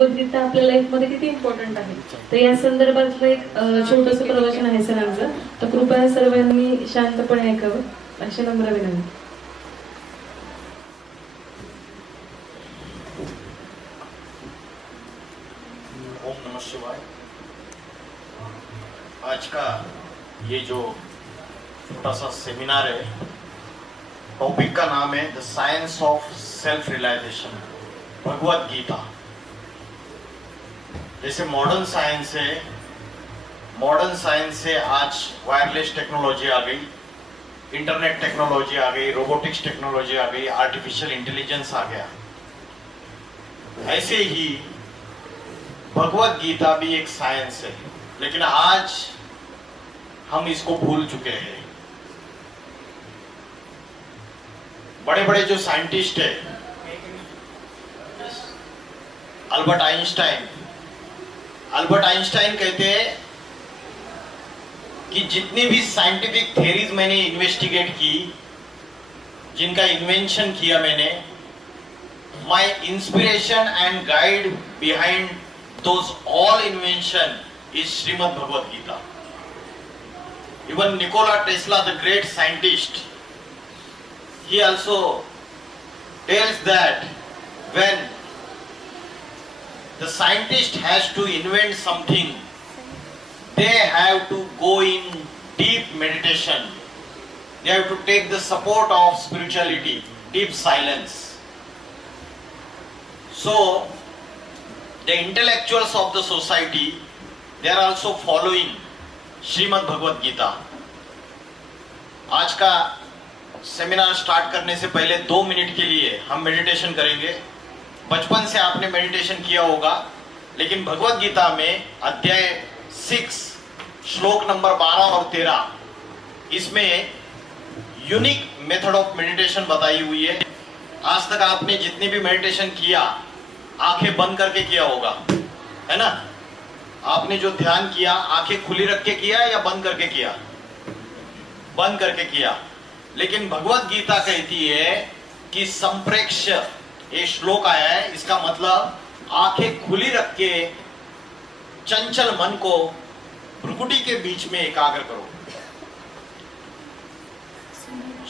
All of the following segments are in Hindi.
भगवद्गीता आपल्या लाईफ मध्ये किती इम्पॉर्टंट आहे, तर या संदर्भातलं एक छोटंसं प्रवचन आहे सरांचं. तर कृपया सर्वांनी शांतपणे ऐकावं अशी नम्र विनंती. ओम नमः शिवाय. आज का ये जो छोटा सा सेमिनार है, टॉपिक का नाम है the science of self realisation, Bhagavad Gita. जैसे मॉडर्न साइंस से आज वायरलेस टेक्नोलॉजी आ गई, इंटरनेट टेक्नोलॉजी आ गई, रोबोटिक्स टेक्नोलॉजी आ गई, आर्टिफिशियल इंटेलिजेंस आ गया. ऐसे ही भगवत गीता भी एक साइंस है, लेकिन आज हम इसको भूल चुके हैं. बड़े बड़े जो साइंटिस्ट है, अल्बर्ट आइंस्टाइन कहते हैं कि जितनी भी साइंटिफिक थ्योरीज मैंने इन्वेस्टिगेट की, जिनका इन्वेंशन किया मैंने, my inspiration and guide behind those all invention is Shrimad Bhagavad Gita. Even Nikola Tesla, the great scientist, he also tells that when the scientist has to invent something, they have to go in deep meditation. They have to take the support of spirituality, deep silence. So the intellectuals of the society, they are also following Shrimad Bhagavad Gita. आज का सेमिनार स्टार्ट करने से पहले 2 मिनट के लिए हम मेडिटेशन करेंगे. बचपन से आपने मेडिटेशन किया होगा, लेकिन भगवत गीता में अध्याय 6 श्लोक नंबर 12 और 13, इसमें यूनिक मेथड ऑफ मेडिटेशन बताई हुई है. आज तक आपने जितनी भी मेडिटेशन किया, आंखें बंद करके किया होगा, है ना? आपने जो ध्यान किया, आंखें खुली रख के किया या बंद करके किया? बंद करके किया. लेकिन भगवत गीता कहती है कि संप्रेक्ष्य, ये श्लोक आया है, इसका मतलब आंखें खुली रख के चंचल मन को भ्रुकुटी के बीच में एकाग्र करो.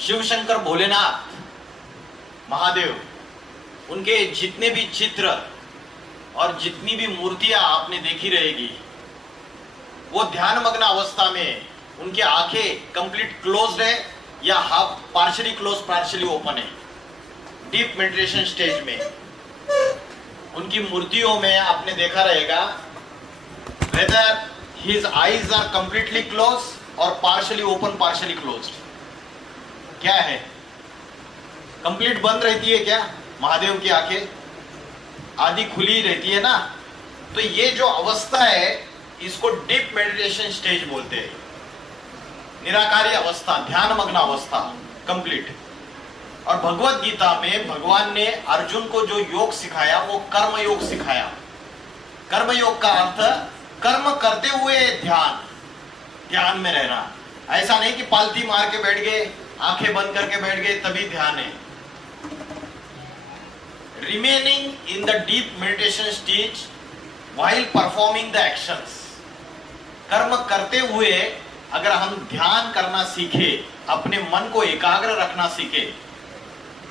शिव शंकर भोलेनाथ महादेव, उनके जितने भी चित्र और जितनी भी मूर्तियां आपने देखी रहेगी, वो ध्यान मग्न अवस्था में उनकी आंखें कंप्लीट क्लोज्ड है या half, partially close, partially open है. डीप मेडिटेशन स्टेज में उनकी मूर्तियों में आपने देखा रहेगा whether his eyes are completely close और पार्शियली ओपन, पार्शियली क्लोज्ड. क्या है? कंप्लीट बंद रहती है क्या महादेव की आंखें? आधी खुली रहती है ना. तो ये जो अवस्था है, इसको डीप मेडिटेशन स्टेज बोलते हैं. निराकारी अवस्था, ध्यान मग्न अवस्था कंप्लीट. और भगवत गीता में भगवान ने अर्जुन को जो योग सिखाया, वो कर्म योग सिखाया. कर्म योग का अर्थ कर्म करते हुए ध्यान में रहना. ऐसा नहीं कि पालती मार के बैठ गए, आंखें बंद करके बैठ गए तभी ध्यान है. Remaining in the deep meditation stage while performing the actions. कर्म करते हुए अगर हम ध्यान करना सीखे, अपने मन को एकाग्र रखना सीखे,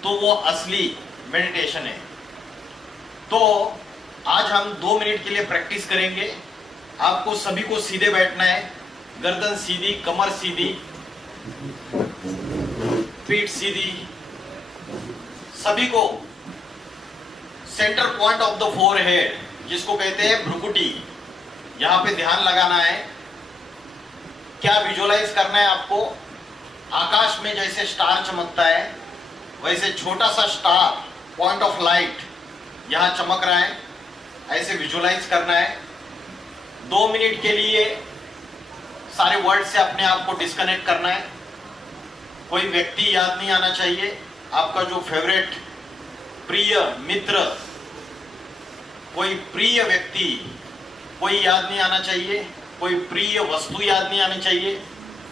तो वो असली मेडिटेशन है. तो आज हम 2 मिनट के लिए प्रैक्टिस करेंगे. आपको सभी को सीधे बैठना है, गर्दन सीधी, कमर सीधी, पीठ सीधी. सभी को centre point of the forehead, जिसको कहते हैं भ्रुकुटी, यहां पे ध्यान लगाना है. क्या विजुअलाइज करना है आपको? आकाश में जैसे स्टार चमकता है, वैसे छोटा सा स्टार, पॉइंट ऑफ लाइट यहां चमक रहा है, ऐसे विजुअलाइज करना है. 2 मिनट के लिए सारे वर्ड से अपने आप को डिस्कनेक्ट करना है. कोई व्यक्ति याद नहीं आना चाहिए. आपका जो फेवरेट प्रिय मित्र, कोई प्रिय व्यक्ति, कोई याद नहीं आना चाहिए. कोई प्रिय वस्तु याद नहीं आनी चाहिए.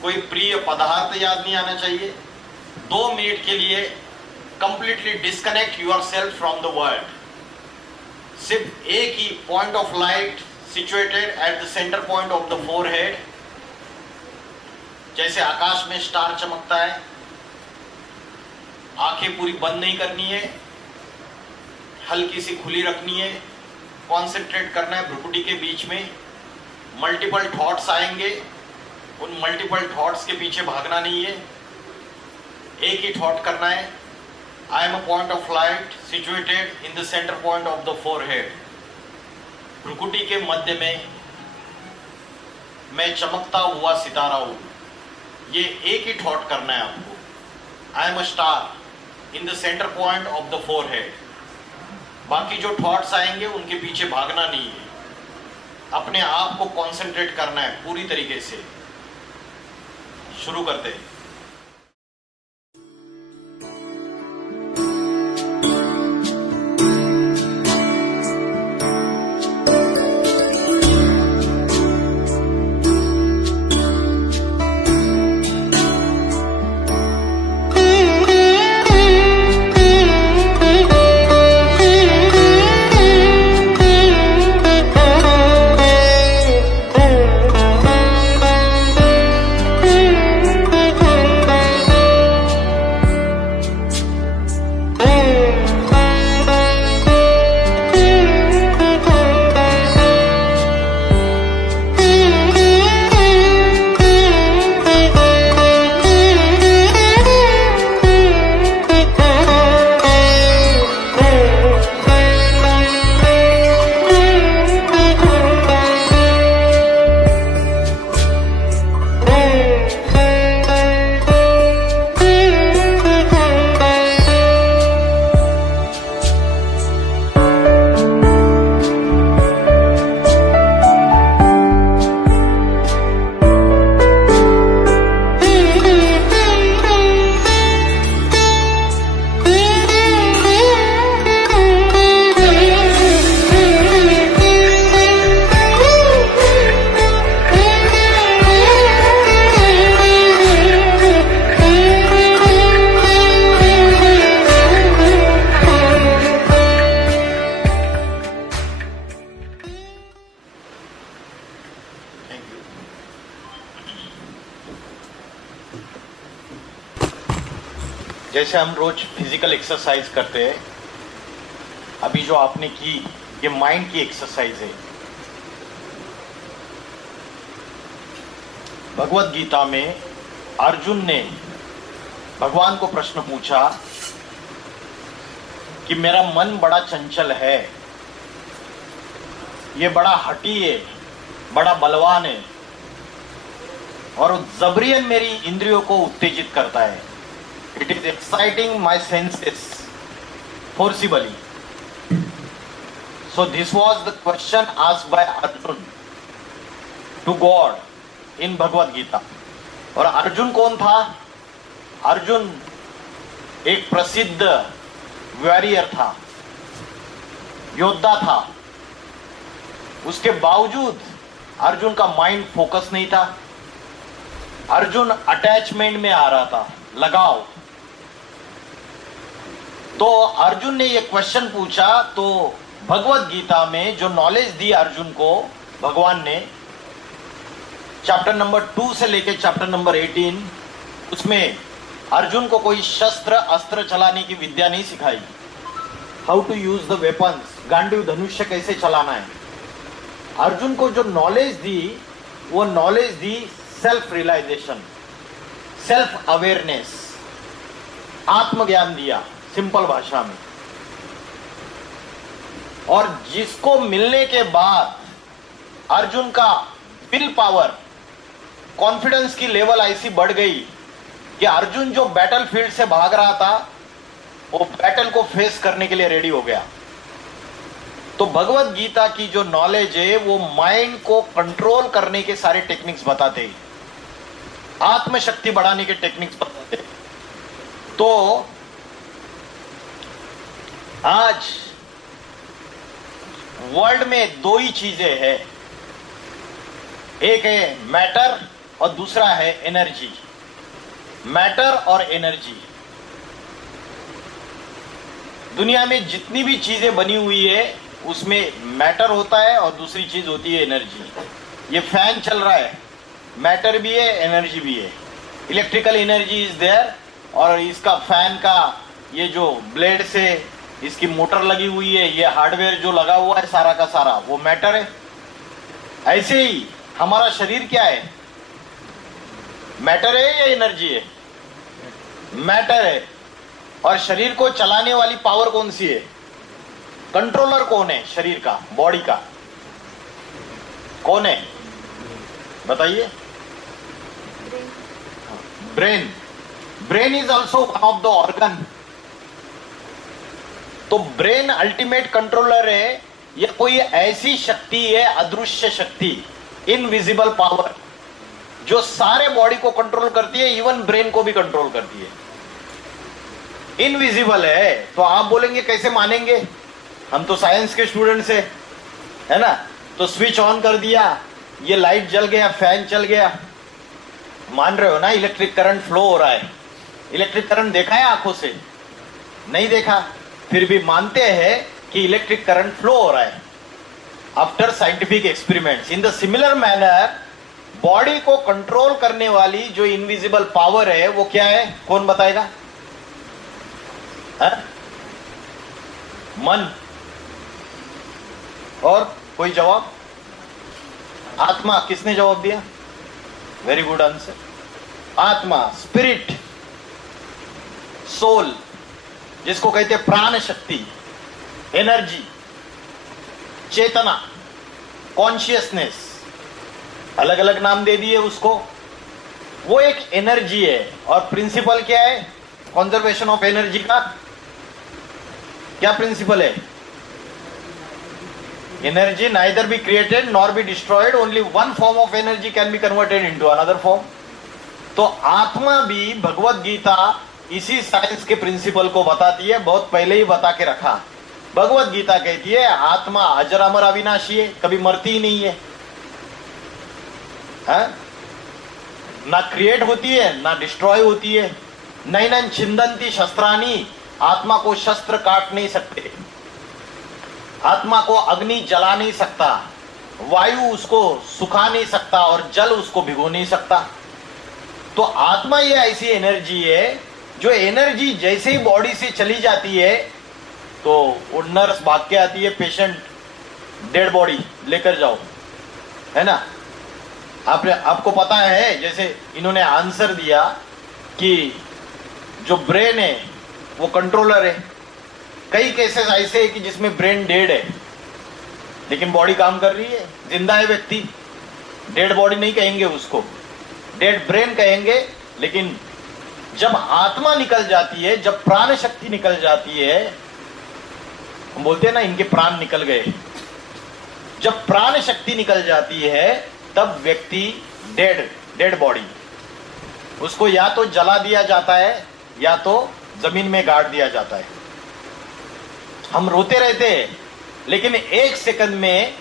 कोई प्रिय पदार्थ याद नहीं आना चाहिए. 2 मिनट के लिए completely disconnect yourself from the world. सिर्फ एक ही point of light situated at the centre point of the forehead, जैसे आकाश में स्टार चमकता है। आंखें पूरी बंद नहीं करनी है, हल्की सी खुली रखनी है, कॉन्सेंट्रेट करना है भ्रुकुटी के बीच में। मल्टीपल थॉट्स आएंगे, उन मल्टीपल थॉट्स के पीछे भागना नहीं है, एक ही थॉट करना है, I am a point of light situated in the centre point of the forehead. भ्रुकुटी के मध्य में मैं चमकता हुआ सितारा हूं, ये एक ही थॉट करना है आपको। आई am a star in the centre point of the forehead. बाकी जो थॉट्स आएंगे उनके पीछे भागना नहीं है, अपने आप को कॉन्सेंट्रेट करना है पूरी तरीके से। शुरू करते हैं। जैसे हम रोज फिजिकल एक्सरसाइज करते हैं, अभी जो आपने की ये माइंड की एक्सरसाइज है। भगवत गीता में अर्जुन ने भगवान को प्रश्न पूछा कि मेरा मन बड़ा चंचल है, ये बड़ा हठी है, बड़ा बलवान है और जबरियन मेरी इंद्रियों को उत्तेजित करता है। It is exciting my senses forcibly. So this was the question asked by Arjun to God in Bhagavad Gita. और अर्जुन कौन था? अर्जुन एक प्रसिद्ध वॉरियर था, योद्धा था। उसके बावजूद अर्जुन का माइंड फोकस नहीं था। अर्जुन अटैचमेंट में आ रहा था, लगाव। तो अर्जुन ने ये क्वेश्चन पूछा, तो भगवत गीता में जो नॉलेज दी अर्जुन को भगवान ने, चैप्टर नंबर 2 से लेके चैप्टर नंबर 18, उसमें अर्जुन को कोई शस्त्र अस्त्र चलाने की विद्या नहीं सिखाई। How to use the weapons, Gandiva धनुष्य कैसे चलाना है। अर्जुन को जो नॉलेज दी, वो नॉलेज दी सेल्फ रियलाइजेशन, सेल्फ अवेयरनेस, आत्मज्ञान दिया सिंपल भाषा में। और जिसको मिलने के बाद अर्जुन का विल पावर, कॉन्फिडेंस की लेवल ऐसी बढ़ गई कि अर्जुन जो बैटल फील्ड से भाग रहा था, वो बैटल को फेस करने के लिए रेडी हो गया। तो भगवत गीता की जो नॉलेज है वो माइंड को कंट्रोल करने के सारे टेक्निक्स बताते हैं, आत्मशक्ति बढ़ाने के टेक्निक्स बताते हैं। तो आज वर्ल्ड में दो ही चीजें हैं, एक है मैटर और दूसरा है एनर्जी। मैटर और एनर्जी, दुनिया में जितनी भी चीजें बनी हुई है उसमें मैटर होता है और दूसरी चीज होती है एनर्जी। ये फैन चल रहा है, मैटर भी है एनर्जी भी है, इलेक्ट्रिकल एनर्जी इज देयर, और इसका फैन का ये जो ब्लेड से इसकी मोटर लगी हुई है, ये हार्डवेयर जो लगा हुआ है सारा का सारा वो मैटर है। ऐसे ही हमारा शरीर क्या है, मैटर है या एनर्जी है? मैटर है। और शरीर को चलाने वाली पावर कौन सी है? कंट्रोलर कौन है शरीर का, बॉडी का कौन है बताइए? Brain. Brain is also one of the organ. तो ब्रेन अल्टीमेट कंट्रोलर है या कोई ऐसी शक्ति है, अदृश्य शक्ति, इनविजिबल पावर, जो सारे बॉडी को कंट्रोल करती है, इवन ब्रेन को भी कंट्रोल करती है। इनविजिबल है तो आप बोलेंगे कैसे मानेंगे, हम तो साइंस के स्टूडेंट्स है ना। तो स्विच ऑन कर दिया, ये लाइट जल गया, फैन चल गया, मान रहे हो ना इलेक्ट्रिक करंट फ्लो हो रहा है। इलेक्ट्रिक करंट देखा है आंखों से? नहीं देखा, फिर भी मानते हैं कि इलेक्ट्रिक करंट फ्लो हो रहा है after scientific experiments. In the similar manner body को कंट्रोल करने वाली जो इनविजिबल पावर है वो क्या है, कौन बताएगा? मन। और कोई जवाब? आत्मा। किसने जवाब दिया? Very good answer. आत्मा, स्पिरिट, सोल, जिसको कहते हैं प्राण शक्ति, एनर्जी, चेतना, कॉन्शियसनेस, अलग अलग नाम दे दिए उसको। वो एक एनर्जी है। और प्रिंसिपल क्या है कंजर्वेशन ऑफ एनर्जी का? क्या प्रिंसिपल है? Energy neither be created nor be destroyed, only one form of energy can be converted into another form. तो आत्मा भी भगवत गीता इसी साइंस के प्रिंसिपल को बताती है, बहुत पहले ही बता के रखा। भगवत गीता कहती है आत्मा अजर अमर अविनाशी है, कभी मरती ही नहीं है, ना क्रिएट होती है ना डिस्ट्रॉय होती है। नैनन छिंदंती शस्त्राणी, आत्मा को शस्त्र काट नहीं सकते, आत्मा को अग्नि जला नहीं सकता, वायु उसको सुखा नहीं सकता और जल उसको भिगो नहीं सकता। तो आत्मा ये ऐसी एनर्जी है जो एनर्जी जैसे ही बॉडी से चली जाती है तो वो नर्स भाग के आती है, पेशेंट डेड बॉडी लेकर जाओ, है ना। आपको पता है, जैसे इन्होंने आंसर दिया कि जो ब्रेन है वो कंट्रोलर है। कई केसेस ऐसे है कि जिसमें ब्रेन डेड है लेकिन बॉडी काम कर रही है, जिंदा है व्यक्ति। डेड बॉडी नहीं कहेंगे उसको, डेड ब्रेन कहेंगे। लेकिन जब आत्मा निकल जाती है, जब प्राण शक्ति निकल जाती है, हम बोलते हैं ना इनके प्राण निकल गए, जब प्राण शक्ति निकल जाती है तब व्यक्ति डेड बॉडी, उसको या तो जला दिया जाता है या तो जमीन में गाड़ दिया जाता है। हम रोते रहते हैं लेकिन एक सेकंड में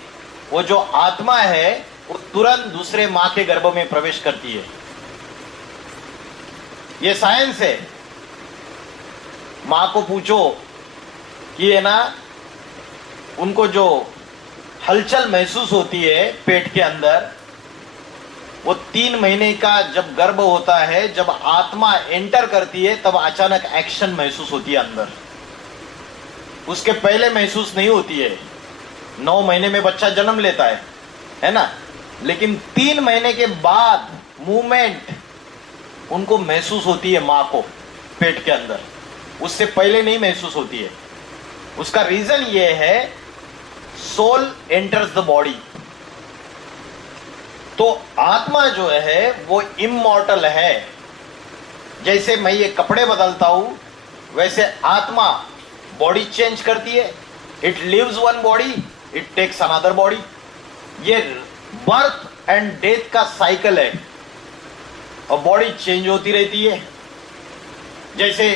वो जो आत्मा है वो तुरंत दूसरे मां के गर्भ में प्रवेश करती है। ये साइंस है। मां को पूछो कि है ना, उनको जो हलचल महसूस होती है पेट के अंदर, वो 3 महीने का जब गर्भ होता है, जब आत्मा एंटर करती है तब अचानक एक्शन महसूस होती है अंदर, उसके पहले महसूस नहीं होती है। 9 महीने में बच्चा जन्म लेता है ना, लेकिन 3 महीने के बाद मूवमेंट उनको महसूस होती है मां को पेट के अंदर, उससे पहले नहीं महसूस होती है। उसका रीजन ये है, सोल एंटर्स द बॉडी। तो आत्मा जो है वो इमॉर्टल है। जैसे मैं ये कपड़े बदलता हूं वैसे आत्मा बॉडी चेंज करती है। It lives one body, it takes another body. ये बर्थ एंड डेथ का साइकिल है और बॉडी चेंज होती रहती है। जैसे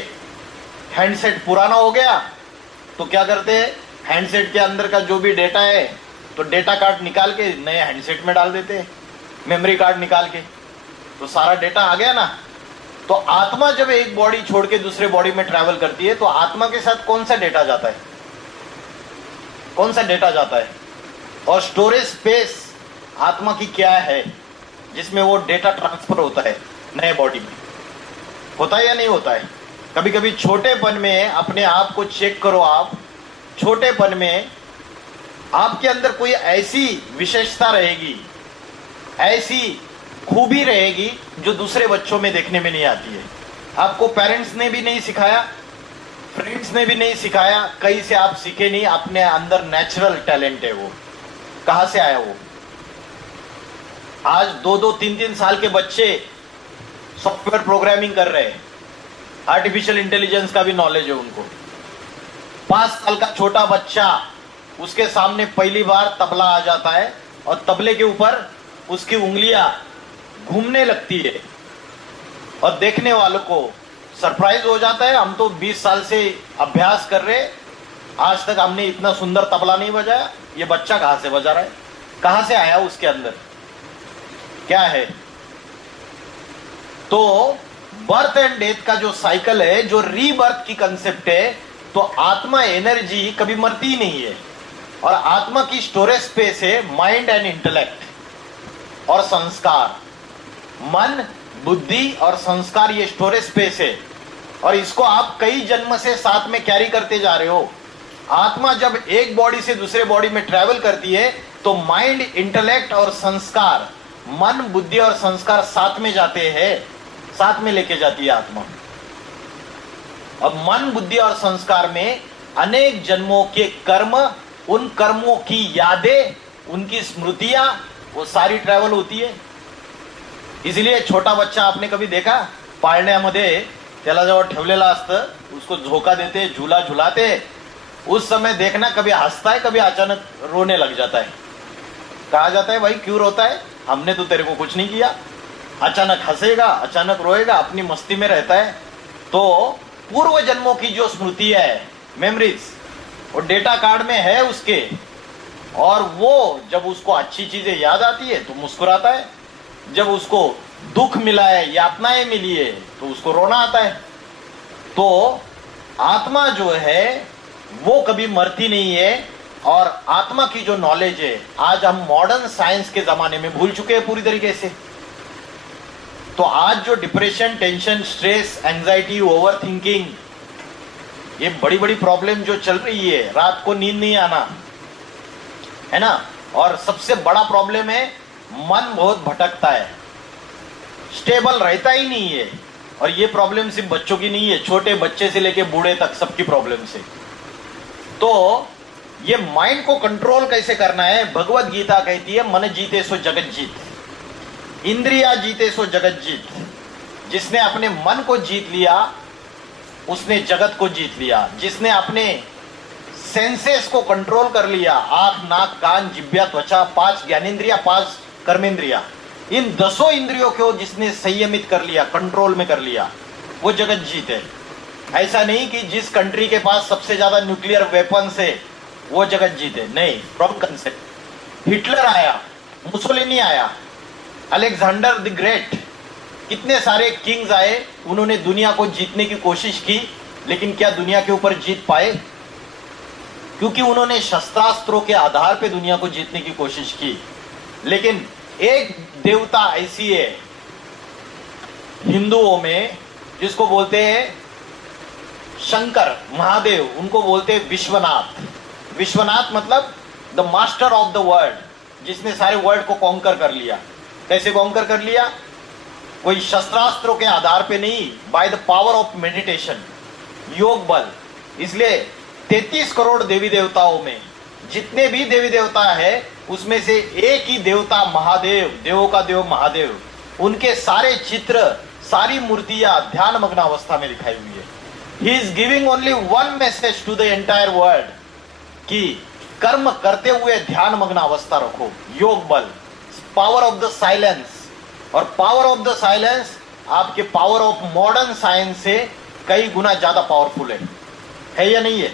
हैंडसेट पुराना हो गया तो क्या करते हैं, हैंडसेट के अंदर का जो भी डेटा है तो डेटा कार्ड निकाल के नए हैंडसेट में डाल देते हैं, मेमोरी कार्ड निकाल के, तो सारा डेटा आ गया ना। तो आत्मा जब एक बॉडी छोड़ के दूसरे बॉडी में ट्रैवल करती है तो आत्मा के साथ कौन सा डेटा जाता है? कौन सा डेटा जाता है, और स्टोरेज स्पेस आत्मा की क्या है जिसमें वो डेटा ट्रांसफर होता है नए बॉडी में, होता है या नहीं होता है। कभी कभी छोटेपन में अपने आप को चेक करो, आप छोटेपन में आपके अंदर कोई ऐसी विशेषता रहेगी, ऐसी खूबी रहेगी जो दूसरे बच्चों में देखने में नहीं आती है। आपको पेरेंट्स ने भी नहीं सिखाया, फ्रेंड्स ने भी नहीं सिखाया, कहीं से आप सीखे नहीं, अपने अंदर नेचुरल टैलेंट है। वो कहां से आया? वो आज 2-2, 3-3 साल के बच्चे सॉफ्टवेयर प्रोग्रामिंग कर रहे हैं, आर्टिफिशियल इंटेलिजेंस का भी नॉलेज है उनको। 5 साल का छोटा बच्चा, उसके सामने पहली बार तबला आ जाता है और तबले के ऊपर उसकी उंगलियां घूमने लगती है और देखने वालों को सरप्राइज हो जाता है। हम तो 20 साल से अभ्यास कर रहे, आज तक हमने इतना सुंदर तबला नहीं बजाया, ये बच्चा कहां से बजा रहा है? कहां से आया? उसके अंदर क्या है? तो बर्थ एंड डेथ का जो साइकिल है, जो रीबर्थ की कंसेप्ट है, तो आत्मा एनर्जी कभी मरती नहीं है, और आत्मा की स्टोरेज स्पेस है माइंड एंड इंटेलेक्ट और संस्कार। मन, बुद्धि और संस्कार ये स्टोरेज स्पेस है, और इसको आप कई जन्म से साथ में कैरी करते जा रहे हो। आत्मा जब एक बॉडी से दूसरे बॉडी में ट्रैवल करती है तो माइंड, इंटेलेक्ट और संस्कार, मन, बुद्धि और संस्कार साथ में जाते हैं, साथ में लेके जाती है आत्मा। अब मन, बुद्धि और संस्कार में अनेक जन्मों के कर्म, उन कर्मों की यादें, उनकी स्मृतियां, वो सारी ट्रॅव्हल होती है। इसलिए छोटा बच्चा आपने कभी देखा, पाळण्यामध्ये त्याला जेव्हा ठेवलेला असतं, उसको झोका देते, झूला झुलाते, उस समय देखना कभी हंसता है, कभी अचानक रोने लग जाता है। कहा जाता है भाई क्यों रोता है? हमने तो तेरे को कुछ नहीं किया। अचानक हंसेगा, अचानक रोएगा, अपनी मस्ती में रहता है। तो पूर्व जन्मों की जो स्मृति है, मेमोरीज, वो डेटा कार्ड में है उसके, और वो जब उसको अच्छी चीजें याद आती है तो मुस्कुराता है, जब उसको दुख मिला है, यातनाएं मिली है, तो उसको रोना आता है। तो आत्मा जो है वो कभी मरती नहीं है, और आत्मा की जो नॉलेज है आज हम मॉडर्न साइंस के जमाने में भूल चुके हैं पूरी तरीके से। तो आज जो depression, tension, stress, anxiety, over thinking, ये बड़ी बड़ी प्रॉब्लम जो चल रही है, रात को नींद नहीं आना, है ना, और सबसे बड़ा प्रॉब्लम है मन बहुत भटकता है, स्टेबल रहता ही नहीं है। और ये प्रॉब्लम सिर्फ बच्चों की नहीं है, छोटे बच्चे से लेके बूढ़े तक सबकी प्रॉब्लम से। तो ये माइंड को कंट्रोल कैसे करना है? भगवत गीता कहती है मन जीते सो जगत जीत, इंद्रिया जीते सो जगत जीत। जिसने अपने मन को जीत लिया उसने जगत को जीत लिया। जिसने अपने सेंसेस को कंट्रोल कर लिया, आंख, नाक, कान, जिह्वा, त्वचा, 5 ज्ञानेंद्रिया, 5 कर्मेंद्रिया, इन 10 इंद्रियों को जिसने संयमित कर लिया, कंट्रोल में कर लिया, वो जगत जीते। ऐसा नहीं कि जिस कंट्री के पास सबसे ज्यादा न्यूक्लियर वेपन्स है वो जगत जीते, नहीं, रॉन्ग कंसेप्ट। हिटलर आया, मुसोलिनी आया, अलेक्जेंडर द ग्रेट, कितने सारे किंग्स आए, उन्होंने दुनिया को जीतने की कोशिश की, लेकिन क्या दुनिया के ऊपर जीत पाए? क्योंकि उन्होंने शस्त्रास्त्रों के आधार पे दुनिया को जीतने की कोशिश की। लेकिन एक देवता ऐसी है हिंदुओं में जिसको बोलते हैं शंकर, महादेव, उनको बोलते हैं विश्वनाथ। विश्वनाथ मतलब the master of the world, जिसने सारे वर्ल्ड को कॉन्कर कर लिया। कैसे कॉन्कर कर लिया? कोई शस्त्रास्त्रों के आधार पे नहीं, by the power of meditation, योग बल। इसलिए 33 करोड़ देवी देवताओं में जितने भी देवी देवता है, उसमें से एक ही देवता महादेव, देवों का देव महादेव, उनके सारे चित्र, सारी मूर्तियां ध्यान मग्न अवस्था में दिखाई हुई है। He is giving only one message to the entire world कि कर्म करते हुए ध्यान मग्न अवस्था रखो, योग बल, पावर ऑफ द साइलेंस। और पावर ऑफ द साइलेंस आपके पावर ऑफ मॉडर्न साइंस से कई गुना ज्यादा पावरफुल है या नहीं है?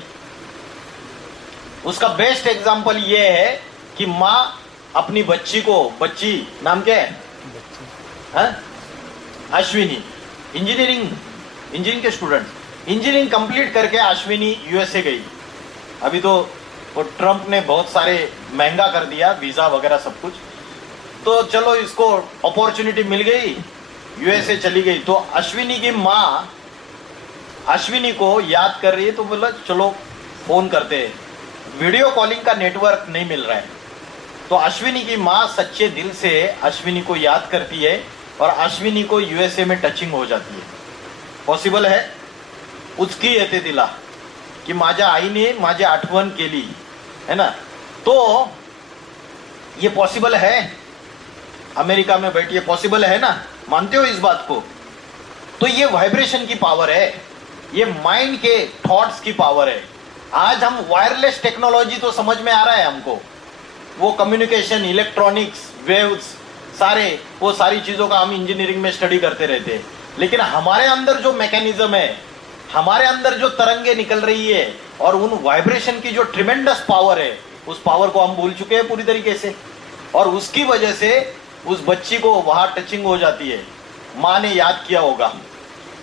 उसका बेस्ट एग्जांपल ये है कि माँ अपनी बच्ची को, बच्ची नाम क्या है? अश्विनी, इंजीनियरिंग के स्टूडेंट, इंजीनियरिंग कंप्लीट करके अश्विनी यूएसए गई। अभी तो वो ट्रम्प ने बहुत सारे महंगा कर दिया वीजा वगैरह सब कुछ, तो चलो इसको अपॉर्चुनिटी मिल गई, यूएसए चली गई। तो अश्विनी की माँ अश्विनी को याद कर रही है, तो बोला चलो फोन करते हैं। वीडियो कॉलिंग का नेटवर्क नहीं मिल रहा है, तो अश्विनी की माँ सच्चे दिल से अश्विनी को याद करती है और अश्विनी को यूएसए में टचिंग हो जाती है। पॉसिबल है? उसकी येते तिला की माझ्या आईने माझी आठवण केली, है ना? तो ये पॉसिबल है, अमेरिका में बैठिए, पॉसिबल है ना? मानते हो इस बात को? तो ये वाइब्रेशन की पावर है, ये माइंड के थॉट्स की पावर है। आज हम वायरलेस टेक्नोलॉजी तो समझ में आ रहा है हमको, वो कम्युनिकेशन, इलेक्ट्रॉनिक्स, वेव्स, सारे वो सारी चीजों का हम इंजीनियरिंग में स्टडी करते रहते हैं, लेकिन हमारे अंदर जो मैकेनिज्म है, हमारे अंदर जो तरंगे निकल रही है और उन वाइब्रेशन की जो ट्रिमेंडस पावर है, उस पावर को हम भूल चुके हैं पूरी तरीके से। और उसकी वजह से उस बच्ची को वहां टचिंग हो जाती है, माँ ने याद किया होगा।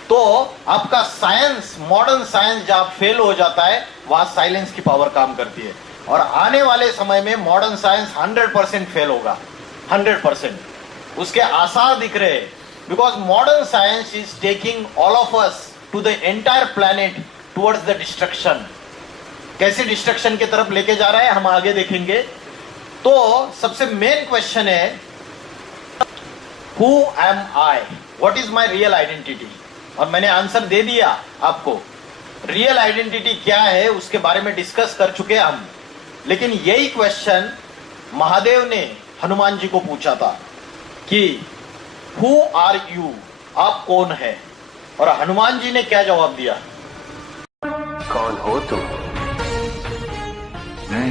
तो आपका साइंस, मॉडर्न साइंस जहां फेल हो जाता है, वहां साइलेंस की पावर काम करती है। और आने वाले समय में मॉडर्न साइंस 100% फेल होगा, 100%। उसके आसार दिख रहे हैं, because modern science is taking all of us to the entire planet towards the destruction. कैसे डिस्ट्रक्शन की तरफ लेके जा रहा है हम आगे देखेंगे। तो सबसे मेन क्वेश्चन है, who am I, what is my real identity? और मैंने आंसर दे दिया आपको, रियल आइडेंटिटी क्या है उसके बारे में डिस्कस कर चुके हैं हम। लेकिन यही क्वेश्चन महादेव ने हनुमान जी को पूछा था कि हु आर यू, आप कौन है? और हनुमान जी ने क्या जवाब दिया? कौन हो तुम? मैं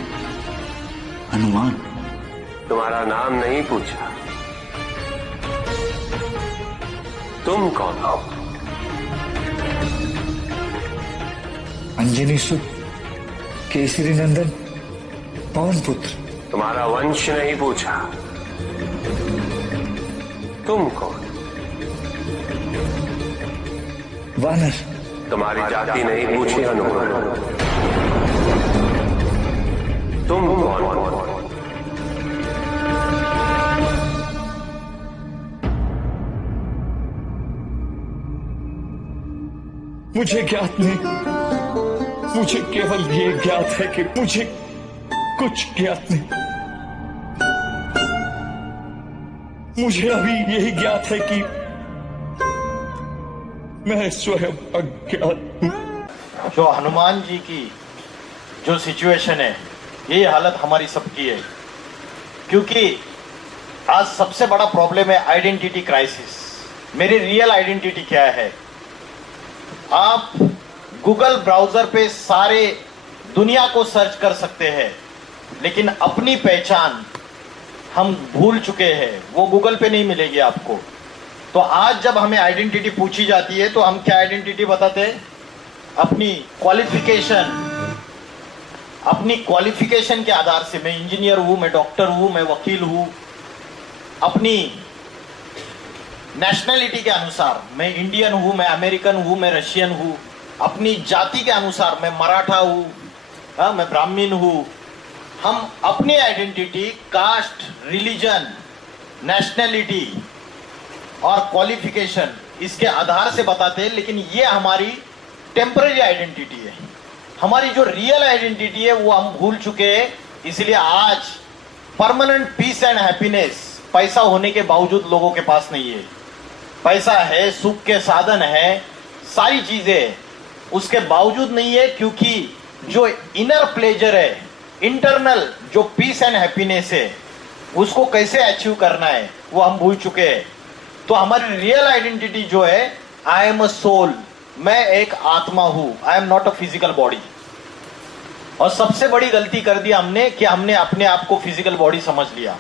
हनुमान। तुम्हारा नाम नहीं पूछा, तुम कौन हो? अंजनी सुत, केसरी नंदन, पवन पुत्र। तुम्हारा वंश नहीं पूछा, तुम कौन? वानर। तुम्हारी जाति नहीं पूछी हनुमान, तुम कौन? मुझे ज्ञात नहीं, मुझे केवल ये ज्ञात है कि मुझे कुछ ज्ञात नहीं। मुझे अभी यही ज्ञात है कि मैं स्वयं अज्ञात हूं। जो हनुमान जी की जो सिचुएशन है, यही हालत हमारी सबकी है। क्योंकि आज सबसे बड़ा प्रॉब्लम है आइडेंटिटी क्राइसिस। मेरी रियल आइडेंटिटी क्या है? आप गूगल ब्राउजर पे सारे दुनिया को सर्च कर सकते हैं, लेकिन अपनी पहचान हम भूल चुके हैं, वो गूगल पे नहीं मिलेगी आपको। तो आज जब हमें आइडेंटिटी पूछी जाती है, तो हम क्या आइडेंटिटी बताते हैं? अपनी क्वालिफिकेशन, अपनी क्वालिफिकेशन के आधार से, मैं इंजीनियर हूं, मैं डॉक्टर हूं, मैं वकील हूं। अपनी नेशनलिटी के अनुसार, मैं इंडियन हूं, मैं अमेरिकन हूं, मैं रशियन हूं। अपनी जाति के अनुसार, मैं मराठा हूं, मैं ब्राह्मण हूं। हम अपनी आइडेंटिटी कास्ट, रिलीजन, नेशनलिटी और क्वालिफिकेशन, इसके आधार से बताते हैं। लेकिन ये हमारी टेम्पररी आइडेंटिटी है। हमारी जो रियल आइडेंटिटी है वो हम भूल चुके हैं। इसलिए आज परमानेंट पीस एंड हैप्पीनेस पैसा होने के बावजूद लोगों के पास नहीं है। पैसा है, सुख के साधन है, सारी चीजें, उसके बावजूद नहीं है, क्योंकि जो इनर प्लेजर है, इंटरनल जो पीस एंड हैप्पीनेस है, उसको कैसे अचीव करना है वो हम भूल चुके हैं। तो हमारी रियल आइडेंटिटी जो है, आई एम अ सोल, मैं एक आत्मा हूं, I am not a physical body. और सबसे बड़ी गलती कर दी हमने कि हमने अपने आप को फिजिकल बॉडी समझ लिया।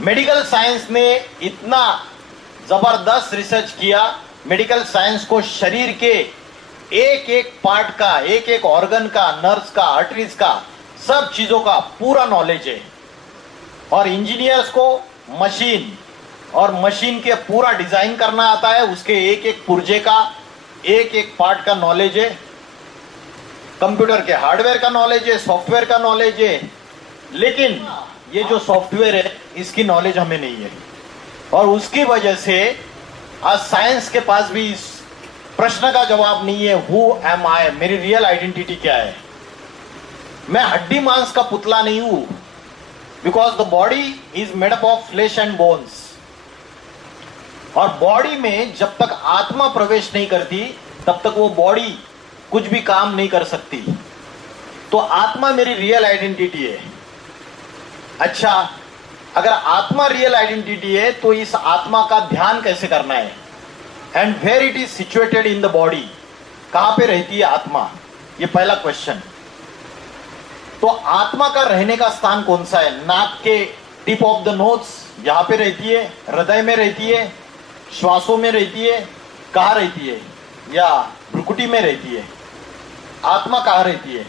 मेडिकल साइंस ने इतना जबरदस्त रिसर्च किया, मेडिकल साइंस को शरीर के एक एक पार्ट का, एक एक ऑर्गन का, नर्व्स का, आर्टरीज का, सब चीजों का पूरा नॉलेज है। और इंजीनियर्स को मशीन और मशीन के पूरा डिजाइन करना आता है, उसके एक एक पुर्जे का, एक एक पार्ट का नॉलेज है। कंप्यूटर के हार्डवेयर का नॉलेज है, सॉफ्टवेयर का नॉलेज है, लेकिन ये जो सॉफ्टवेयर है इसकी नॉलेज हमें नहीं है। और उसकी वजह से आज साइंस के पास भी इस प्रश्न का जवाब नहीं है, हु एम आई, मेरी रियल आइडेंटिटी क्या है। मैं हड्डी मांस का पुतला नहीं हूं, because the body is made up of flesh and bones. और बॉडी में जब तक आत्मा प्रवेश नहीं करती तब तक वो बॉडी कुछ भी काम नहीं कर सकती। तो आत्मा मेरी रियल आइडेंटिटी है। अच्छा, अगर आत्मा रियल आइडेंटिटी है तो इस आत्मा का ध्यान कैसे करना है, and where it is situated in the body, कहां पे रहती है आत्मा, ये पहला क्वेश्चन। तो आत्मा का रहने का स्थान कौन सा है? नाक के टिप ऑफ द नोज यहां पे रहती है, हृदय में रहती है, श्वासों में रहती है, कहां रहती है, या भ्रुकुटी में रहती है? आत्मा कहां रहती है?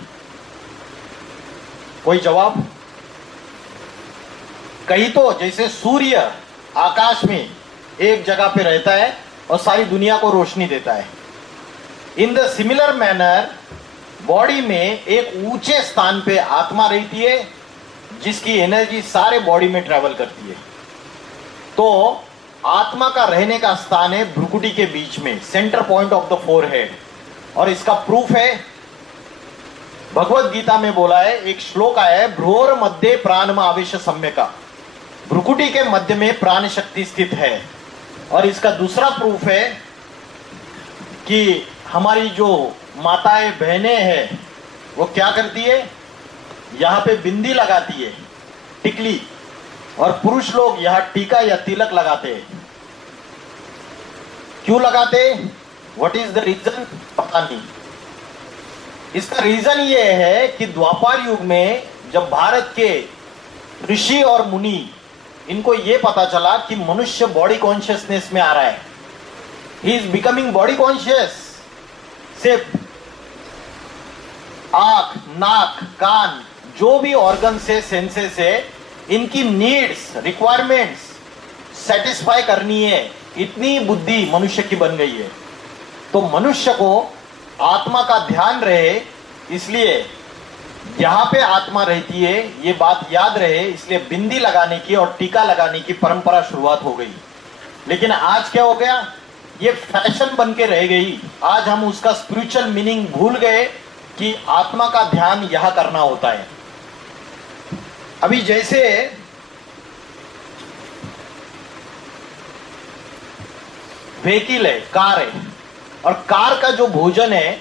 कोई जवाब? कहीं तो जैसे सूर्य आकाश में एक जगह पे रहता है और सारी दुनिया को रोशनी देता है, in the similar manner body में एक ऊंचे स्थान पे आत्मा रहती है जिसकी एनर्जी सारे बॉडी में ट्रेवल करती है। तो आत्मा का रहने का स्थान है भ्रुकुटी के बीच में, centre point of the forehead. और इसका प्रूफ है भगवत गीता में बोला है, एक श्लोक आया है, भ्रूर मध्य प्राणम आवेश सम्यका, भ्रुकुटी के मध्य में प्राण शक्ति स्थित है। और इसका दूसरा प्रूफ है कि हमारी जो माताएं बहनें हैं वो क्या करती है, यहां पे बिंदी लगाती है, टिकली, और पुरुष लोग यहां टीका या तिलक लगाते हैं। क्यों लगाते? What is the reason? पता नहीं। इसका रीजन ये है कि द्वापर युग में जब भारत के ऋषि और मुनि, इनको ये पता चला कि मनुष्य बॉडी कॉन्शियसनेस में आ रहा है, he is becoming body conscious. सिर्फ आंख, नाक, कान, जो भी ऑर्गन से, सेंसेस है, इनकी नीड्स, रिक्वायरमेंट्स सेटिस्फाई करनी है, इतनी बुद्धि मनुष्य की बन गई है। तो मनुष्य को आत्मा का ध्यान रहे, इसलिए यहां पे आत्मा रहती है ये बात याद रहे, इसलिए बिंदी लगाने की और टीका लगाने की परंपरा शुरुआत हो गई। लेकिन आज क्या हो गया, ये फैशन बन के रह गई। आज हम उसका स्पिरिचुअल मीनिंग भूल गए कि आत्मा का ध्यान यहां करना होता है। अभी जैसे व्हीकल है, कार है, और कार का जो भोजन है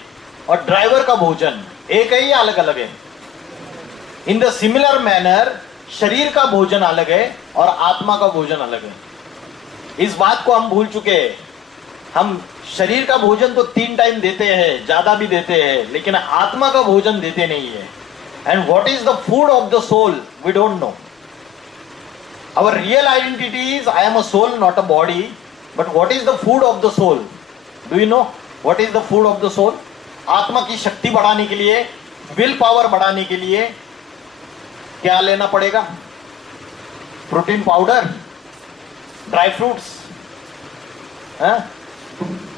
और ड्राइवर का भोजन एक है या अलग अलग है? इन द सिमिलर मैनर शरीर का भोजन अलग है और आत्मा का भोजन अलग है। इस बात को हम भूल चुके हैं। हम शरीर का भोजन तो 3 टाइम देते हैं, ज्यादा भी देते हैं, लेकिन आत्मा का भोजन देते नहीं है। And what is the food of the soul, we don't know. Our real identity is I am a soul, not a body. But what is the food of the soul? Do you know what is the food of the soul? आत्मा की शक्ति बढ़ाने के लिए, विल पावर बढ़ाने के लिए क्या लेना पड़ेगा? प्रोटीन पाउडर, ड्राई फ्रूट्स,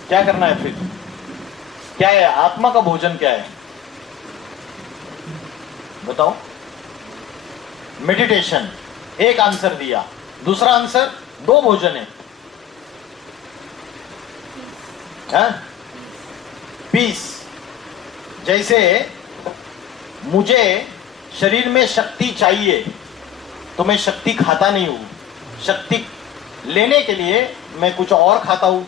क्या करना है? फिर क्या है आत्मा का भोजन? क्या है बताओ? मेडिटेशन, एक आंसर दिया। दूसरा आंसर, 2 भोजन है, पीस। जैसे मुझे शरीर में शक्ति चाहिए तो मैं शक्ति खाता नहीं हूं, शक्ति लेने के लिए मैं कुछ और खाता हूं।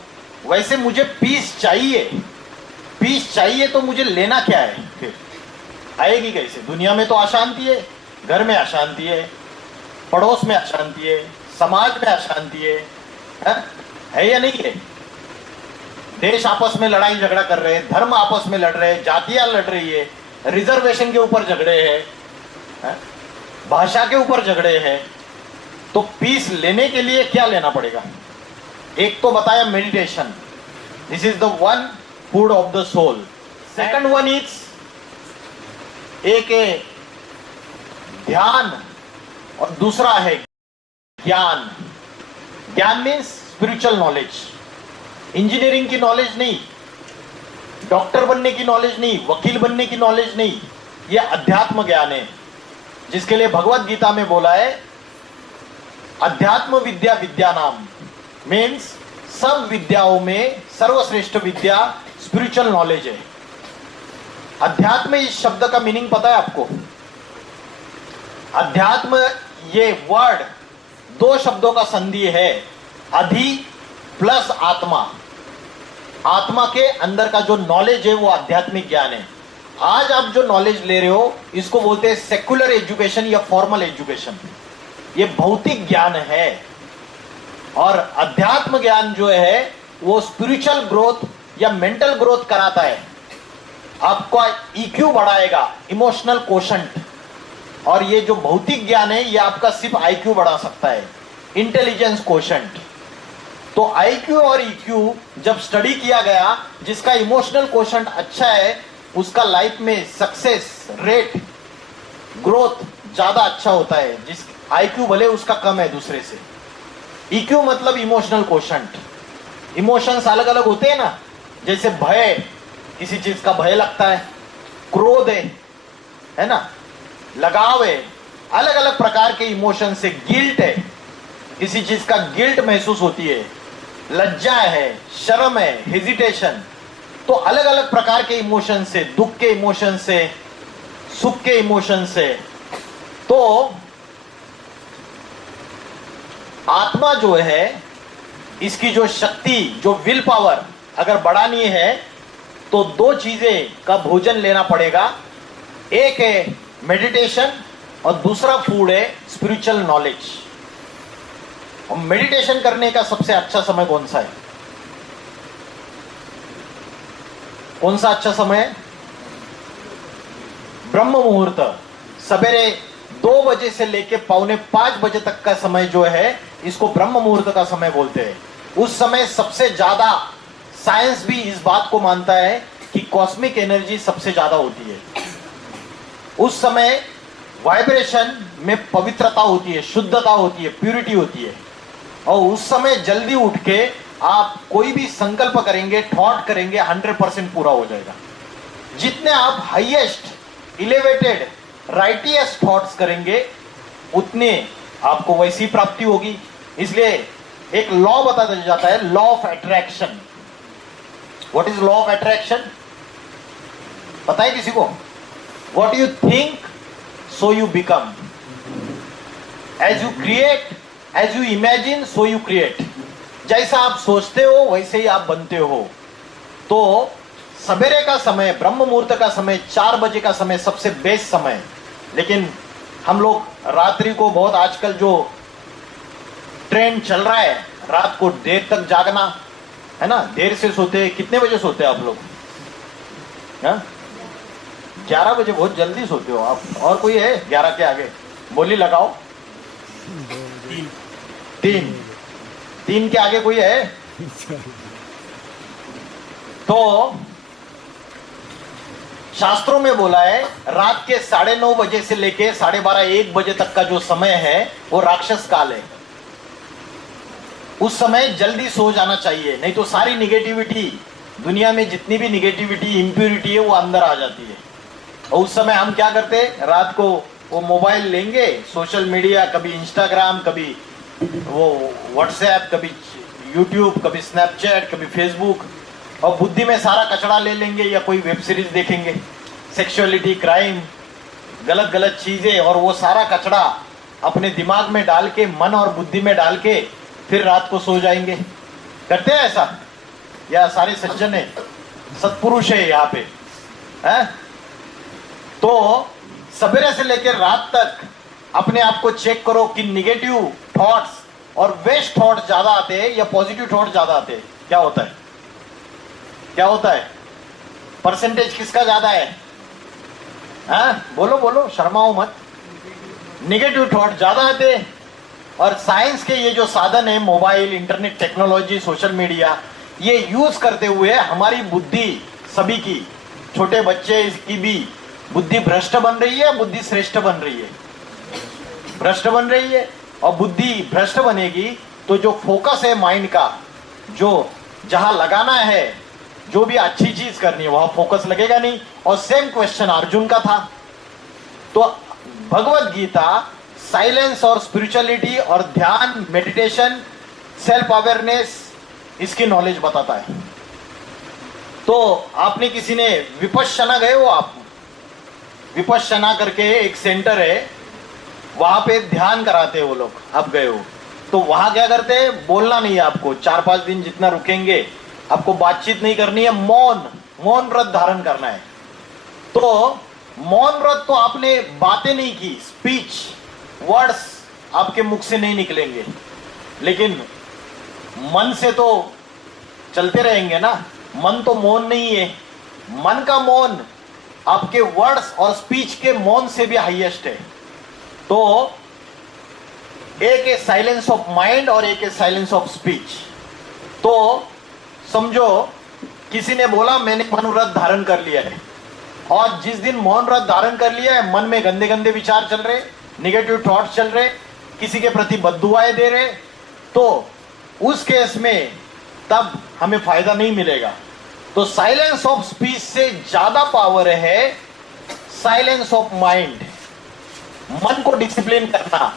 वैसे मुझे पीस चाहिए, पीस चाहिए तो मुझे लेना क्या है? फिर आएगी कैसे? दुनिया में तो अशांति है, घर में अशांति है, पड़ोस में अशांति है, समाज में अशांति है या नहीं है? देश आपस में लड़ाई झगड़ा कर रहे हैं, धर्म आपस में लड़ रहे हैं, जातियां लड़ रही है, रिजर्वेशन के ऊपर झगड़े हैं, भाषा के ऊपर झगड़े हैं। तो पीस लेने के लिए क्या लेना पड़ेगा? एक तो बताया meditation, this is the one food of the soul. Second one is एक है ध्यान और दूसरा है ज्ञान। ज्ञान मीन्स स्पिरिचुअल नॉलेज, इंजीनियरिंग की नॉलेज नहीं, डॉक्टर बनने की नॉलेज नहीं, वकील बनने की नॉलेज नहीं, ये अध्यात्म ज्ञान है, जिसके लिए भगवत गीता में बोला है अध्यात्म विद्या विद्या नाम, मीन्स सब विद्याओं में सर्वश्रेष्ठ विद्या स्पिरिचुअल नॉलेज है। अध्यात्म इस शब्द का मीनिंग पता है आपको? अध्यात्म ये वर्ड दो शब्दों का संधि है, अधि प्लस आत्मा। आत्मा के अंदर का जो नॉलेज है वो आध्यात्मिक ज्ञान है। आज आप जो नॉलेज ले रहे हो इसको बोलते हैं सेक्युलर एजुकेशन या फॉर्मल एजुकेशन, ये भौतिक ज्ञान है। और अध्यात्म ज्ञान जो है वो स्पिरिचुअल ग्रोथ या मेंटल ग्रोथ कराता है, आपका ईक्यू बढ़ाएगा, इमोशनल कोशंट। और ये जो भौतिक ज्ञान है ये आपका सिर्फ आईक्यू बढ़ा सकता है, इंटेलिजेंस कोशंट। तो आईक्यू और ईक्यू जब स्टडी किया गया, जिसका इमोशनल कोशंट अच्छा है उसका लाइफ में सक्सेस रेट ग्रोथ ज्यादा अच्छा होता है, जिस आईक्यू भले उसका कम है दूसरे से। ईक्यू मतलब इमोशनल कोशंट। इमोशंस अलग अलग होते हैं ना, जैसे भय, किसी चीज का भय लगता है, क्रोध है ना, लगाव है, अलग अलग प्रकार के इमोशन से। गिल्ट है, किसी चीज का गिल्ट महसूस होती है, लज्जा है, शर्म है, हेजिटेशन। तो अलग अलग प्रकार के इमोशन से, दुख के इमोशन से, सुख के इमोशन से। तो आत्मा जो है, इसकी जो शक्ति, जो विल पावर अगर बढ़ानी है तो दो चीजें का भोजन लेना पड़ेगा। एक है मेडिटेशन और दूसरा फूड है स्पिरिचुअल नॉलेज। और मेडिटेशन करने का सबसे अच्छा समय कौन सा है? कौन सा अच्छा समय है? ब्रह्म मुहूर्त, सवेरे 2 बजे से लेके 4:45 बजे तक का समय जो है इसको ब्रह्म मुहूर्त का समय बोलते हैं। उस समय सबसे ज्यादा, साइंस भी इस बात को मानता है कि कॉस्मिक एनर्जी सबसे ज्यादा होती है। उस समय वाइब्रेशन में पवित्रता होती है, शुद्धता होती है, प्यूरिटी होती है। और उस समय जल्दी उठ के आप कोई भी संकल्प करेंगे, थॉट करेंगे, 100% पूरा हो जाएगा। जितने आप हाईएस्ट इलेवेटेड राइटियस थॉट्स करेंगे उतने आपको वैसी प्राप्ति होगी। इसलिए एक लॉ बताया जाता है, law of attraction. What is law of attraction? पता है किसी को? What you think so you become, as you create, as you imagine so you create. जैसा आप सोचते हो वैसे ही आप बनते हो। तो सवेरे का समय, ब्रह्म मुहूर्त का समय, 4 बजे का समय सबसे बेस्ट समय। लेकिन हम लोग रात्रि को बहुत, आजकल जो ट्रेंड चल रहा है रात को देर तक जागना, है ना, देर से सोते हैं। कितने बजे सोते हैं आप लोग? 11 बजे, बहुत जल्दी सोते हो आप। और कोई है 11 के आगे? बोली लगाओ। 3 के आगे कोई है? तो शास्त्रों में बोला है रात के 9:30 बजे से लेके 12:30-1 बजे तक का जो समय है वो राक्षस काल है। उस समय जल्दी सो जाना चाहिए, नहीं तो सारी निगेटिविटी, दुनिया में जितनी भी निगेटिविटी, इंप्यूरिटी है वो अंदर आ जाती है। और उस समय हम क्या करते हैं, रात को वो मोबाइल लेंगे, सोशल मीडिया, कभी इंस्टाग्राम, कभी वो व्हाट्सएप, कभी यूट्यूब, कभी स्नैपचैट, कभी फेसबुक, और बुद्धि में सारा कचरा ले लेंगे या कोई वेब सीरीज देखेंगे, सेक्सुअलिटी, क्राइम, गलत गलत चीजें, और वो सारा कचरा अपने दिमाग में डाल के, मन और बुद्धि में डाल के फिर रात को सो जाएंगे। करते हैं ऐसा? या सारे सज्जन है, सत्पुरुष है यहाँ पे, है? तो सवेरे से लेकर रात तक अपने आप को चेक करो कि निगेटिव थॉट्स और वेस्ट थॉट्स ज्यादा आते हैं या पॉजिटिव थॉट्स ज्यादा आते हैं। क्या होता है? क्या होता है? परसेंटेज किसका ज्यादा है? बोलो बोलो, शर्माओ मत। निगेटिव थॉट ज्यादा आते हैं। और साइंस के ये जो साधन है, mobile, internet technology, social media, ये यूज करते हुए हमारी बुद्धि, सभी की, छोटे बच्चे की भी बुद्धि भ्रष्ट बन रही है, बुद्धि श्रेष्ठ बन रही है। भ्रष्ट बन रही है। और बुद्धि भ्रष्ट बनेगी तो जो फोकस है माइंड का, जो जहां लगाना है जो भी अच्छी चीज करनी है वहां फोकस लगेगा नहीं। और सेम क्वेश्चन अर्जुन का था। तो भगवत गीता साइलेंस और स्पिरिचुअलिटी और ध्यान, मेडिटेशन, सेल्फ अवेयरनेस, इसकी नॉलेज बताता है। तो आपने किसी ने विपश्यना गए हो आप? विपश्यना करके एक सेंटर है, वहां पे ध्यान कराते हैं वो लोग, आप गए हो? तो वहां क्या करते हैं, बोलना नहीं है आपको, 4-5 दिन जितना रुकेंगे आपको बातचीत नहीं करनी है, मौन व्रत धारण करना है। तो मौन व्रत तो आपने बातें नहीं की, स्पीच वर्ड्स आपके मुख से नहीं निकलेंगे, लेकिन मन से तो चलते रहेंगे ना। मन तो मौन नहीं है, मन का मौन आपके वर्ड्स और स्पीच के मौन से भी हाईएस्ट है। तो एक है साइलेंस ऑफ माइंड और एक है साइलेंस ऑफ स्पीच। तो समझो किसी ने बोला मैंने मौन व्रत धारण कर लिया है, और जिस दिन मौन व्रत धारण कर लिया है मन में गंदे गंदे विचार चल रहे, निगेटिव थॉट्स चल रहे, किसी के प्रति बद्दुआएं दे रहे, तो उस केस में तब हमें फायदा नहीं मिलेगा। तो साइलेंस ऑफ स्पीच से ज्यादा पावर है साइलेंस ऑफ माइंड। मन को डिसिप्लिन करना,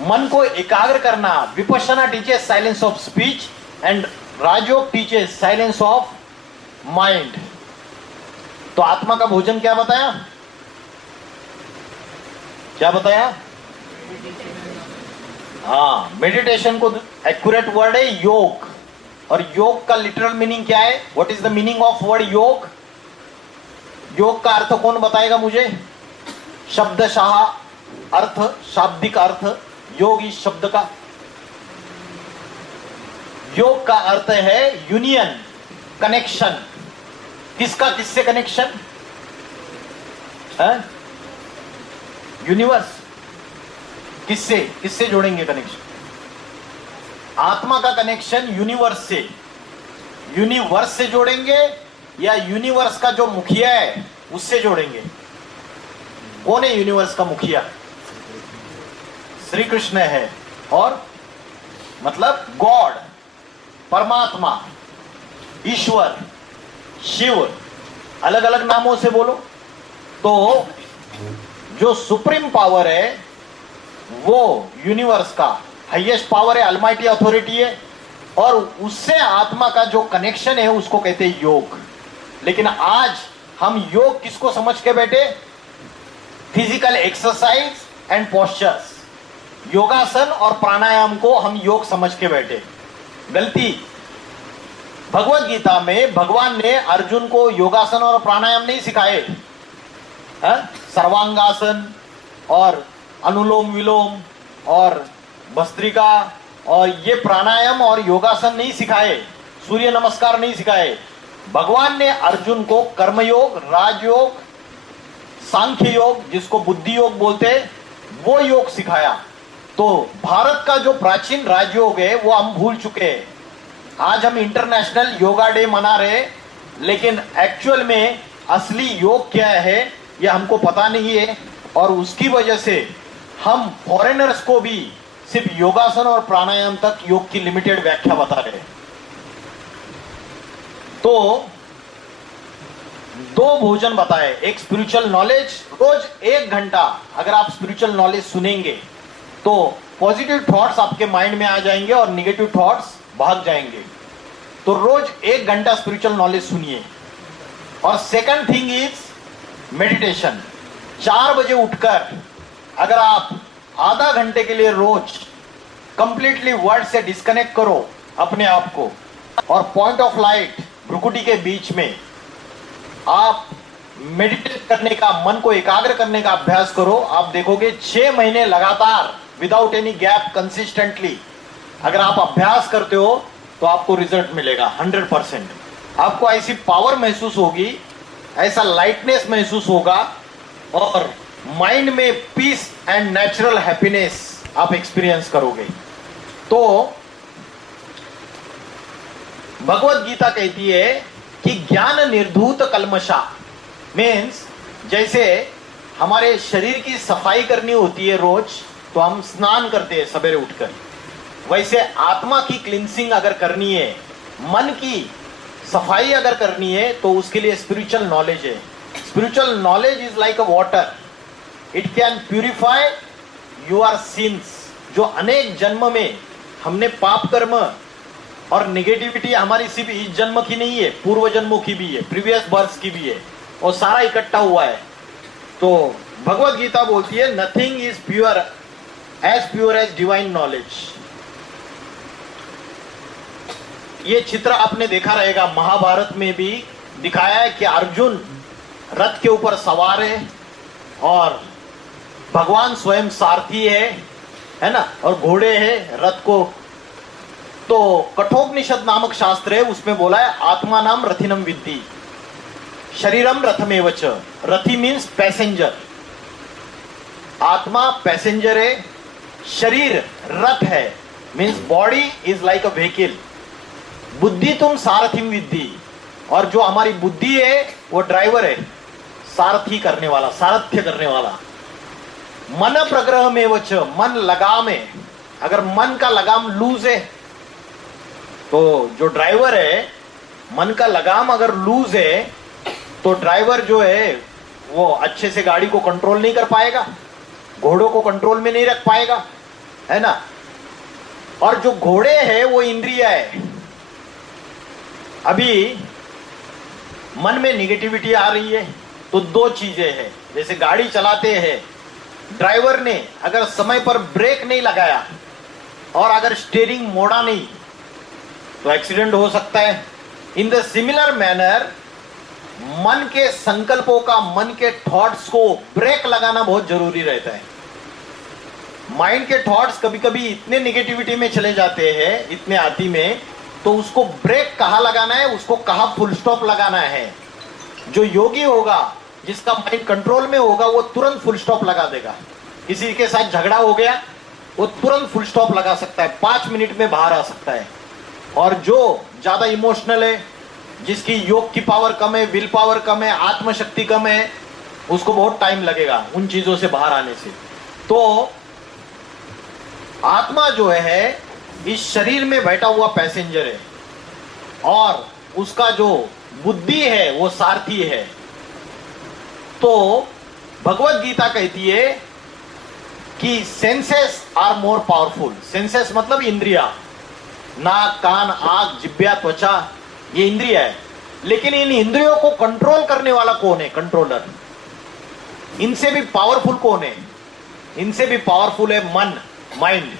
मन को एकाग्र करना। Vipassana teaches silence of speech and Rajyoga teaches silence of mind. तो आत्मा का भोजन क्या बताया? क्या बताया? हाँ, मेडिटेशन को एक्यूरेट वर्ड है योग। और योग का लिटरल मीनिंग क्या है? What is the meaning of word योग? योग का अर्थ कौन बताएगा मुझे? शब्दशाह अर्थ, शाब्दिक अर्थ योग इस शब्द का। योग का अर्थ है यूनियन, कनेक्शन। किसका किससे कनेक्शन है? यूनिवर्स। किससे किससे जोड़ेंगे कनेक्शन? आत्मा का कनेक्शन यूनिवर्स से। यूनिवर्स से जोड़ेंगे या यूनिवर्स का जो मुखिया है उससे जोड़ेंगे? कौन है यूनिवर्स का मुखिया? श्री कृष्ण है। और मतलब गॉड, परमात्मा, ईश्वर, शिव, अलग अलग नामों से बोलो। तो जो सुप्रीम पावर है वो यूनिवर्स का हाईएस्ट पावर है, अलमाइटी अथॉरिटी है, और उससे आत्मा का जो कनेक्शन है उसको कहते हैं योग। लेकिन आज हम योग किसको समझ के बैठे? फिजिकल एक्सरसाइज एंड पोस्चर्स, योगासन और प्राणायाम को हम योग समझ के बैठे। गलती। भगवत गीता में भगवान ने अर्जुन को योगासन और प्राणायाम नहीं सिखाए, सर्वांगासन और अनुलोम विलोम और भस्त्रिका और ये प्राणायाम और योगासन नहीं सिखाए, सूर्य नमस्कार नहीं सिखाए। भगवान ने अर्जुन को कर्मयोग, राजयोग, सांख्य योग, जिसको बुद्धि योग बोलते हैं, वो योग सिखाया। तो भारत का जो प्राचीन राजयोग है वो हम भूल चुके हैं। आज हम इंटरनेशनल योगा डे मना रहे, लेकिन एक्चुअल में असली योग क्या है ये हमको पता नहीं है, और उसकी वजह से हम फॉरेनर्स को भी सिर्फ योगासन और प्राणायाम तक योग की लिमिटेड व्याख्या बता रहे हैं। तो दो भोजन बताए, एक स्पिरिचुअल नॉलेज, रोज 1 घंटा अगर आप स्पिरिचुअल नॉलेज सुनेंगे तो पॉजिटिव थॉट्स आपके माइंड में आ जाएंगे और निगेटिव थॉट्स भाग जाएंगे। तो रोज 1 घंटा स्पिरिचुअल नॉलेज सुनिए। और सेकंड थिंग इज मेडिटेशन। 4 बजे उठकर अगर आप आधा घंटे के लिए रोज कंप्लीटली वर्ल्ड से डिस्कनेक्ट करो अपने आप को, और पॉइंट ऑफ लाइट भ्रुकुटी के बीच में आप मेडिटेट करने का, मन को एकाग्र करने का अभ्यास करो, आप देखोगे 6 महीने लगातार विदाउट एनी गैप कंसिस्टेंटली अगर आप अभ्यास करते हो तो आपको रिजल्ट मिलेगा 100%। आपको ऐसी पावर महसूस होगी, ऐसा लाइटनेस महसूस होगा, और माइंड में पीस एंड नेचुरल हैप्पीनेस आप एक्सपीरियंस करोगे। तो भगवत गीता कहती है कि ज्ञान निर्धूत कल्मषा, मीन्स जैसे हमारे शरीर की सफाई करनी होती है रोज, तो हम स्नान करते हैं सवेरे उठकर, वैसे आत्मा की क्लींसिंग अगर करनी है, मन की सफाई अगर करनी है तो उसके लिए स्पिरिचुअल नॉलेज है। Spiritual knowledge is like a water, it can purify your sins. जो अनेक जन्म में हमने पाप कर्म और निगेटिविटी हमारी सिर्फ इस जन्म की नहीं है, पूर्व जन्मों की भी है, प्रीवियस बर्थ की भी है, और सारा इकट्ठा हुआ है। तो भगवत गीता बोलती है nothing is pure as divine knowledge. ये चित्र आपने देखा रहेगा, महाभारत में भी दिखाया है कि अर्जुन रथ के ऊपर सवार है और भगवान स्वयं सारथी है ना, और घोड़े हैं रथ को। तो कठोपनिषद नामक शास्त्र है, उसमें बोला है आत्मा नाम रथिनम विद्धि शरीरम रथमेव च। रथी मीन्स पैसेंजर, आत्मा पैसेंजर है, शरीर रथ है, means body is like a vehicle. बुद्धि तुम सारथिम विद्धि, और जो हमारी बुद्धि है वो ड्राइवर है, सारथी करने वाला, सारथ्य करने वाला। मन प्रग्रह में वच, मन लगाम है। अगर मन का लगाम लूज है तो जो ड्राइवर है, मन का लगाम अगर लूज है तो ड्राइवर जो है वो अच्छे से गाड़ी को कंट्रोल नहीं कर पाएगा, घोड़ों को कंट्रोल में नहीं रख पाएगा, है ना। और जो घोड़े हैं वो इंद्रिया है। अभी मन में निगेटिविटी आ रही है तो दो चीजें हैं। जैसे गाड़ी चलाते हैं, ड्राइवर ने अगर समय पर ब्रेक नहीं लगाया और अगर स्टीयरिंग मोड़ा नहीं तो एक्सीडेंट हो सकता है। इन द सिमिलर मैनर मन के संकल्पों का, मन के थॉट्स को ब्रेक लगाना बहुत जरूरी रहता है। माइंड के थॉट्स कभी कभी इतने निगेटिविटी में चले जाते हैं, इतने आती में, तो उसको ब्रेक कहाँ लगाना है, उसको कहाँ फुल स्टॉप लगाना है। जो योगी होगा, जिसका माइंड कंट्रोल में होगा, वो तुरंत फुल स्टॉप लगा देगा। किसी के साथ झगड़ा हो गया, वो तुरंत फुल स्टॉप लगा सकता है, 5 मिनट में बाहर आ सकता है। और जो ज्यादा इमोशनल है, जिसकी योग की पावर कम है, विल पावर कम है, आत्मशक्ति कम है, उसको बहुत टाइम लगेगा उन चीजों से बाहर आने से। तो आत्मा जो है इस शरीर में बैठा हुआ पैसेंजर है और उसका जो बुद्धि है वो सारथी है। तो भगवत गीता कहती है कि senses are more powerful. Senses मतलब इंद्रिया, नाक, कान, आंख, जिह्वा, त्वचा, ये इंद्रिया है। लेकिन इन इंद्रियों को कंट्रोल करने वाला कौन है? कंट्रोलर। इनसे भी पावरफुल कौन है? इनसे भी पावरफुल है मन, माइंड।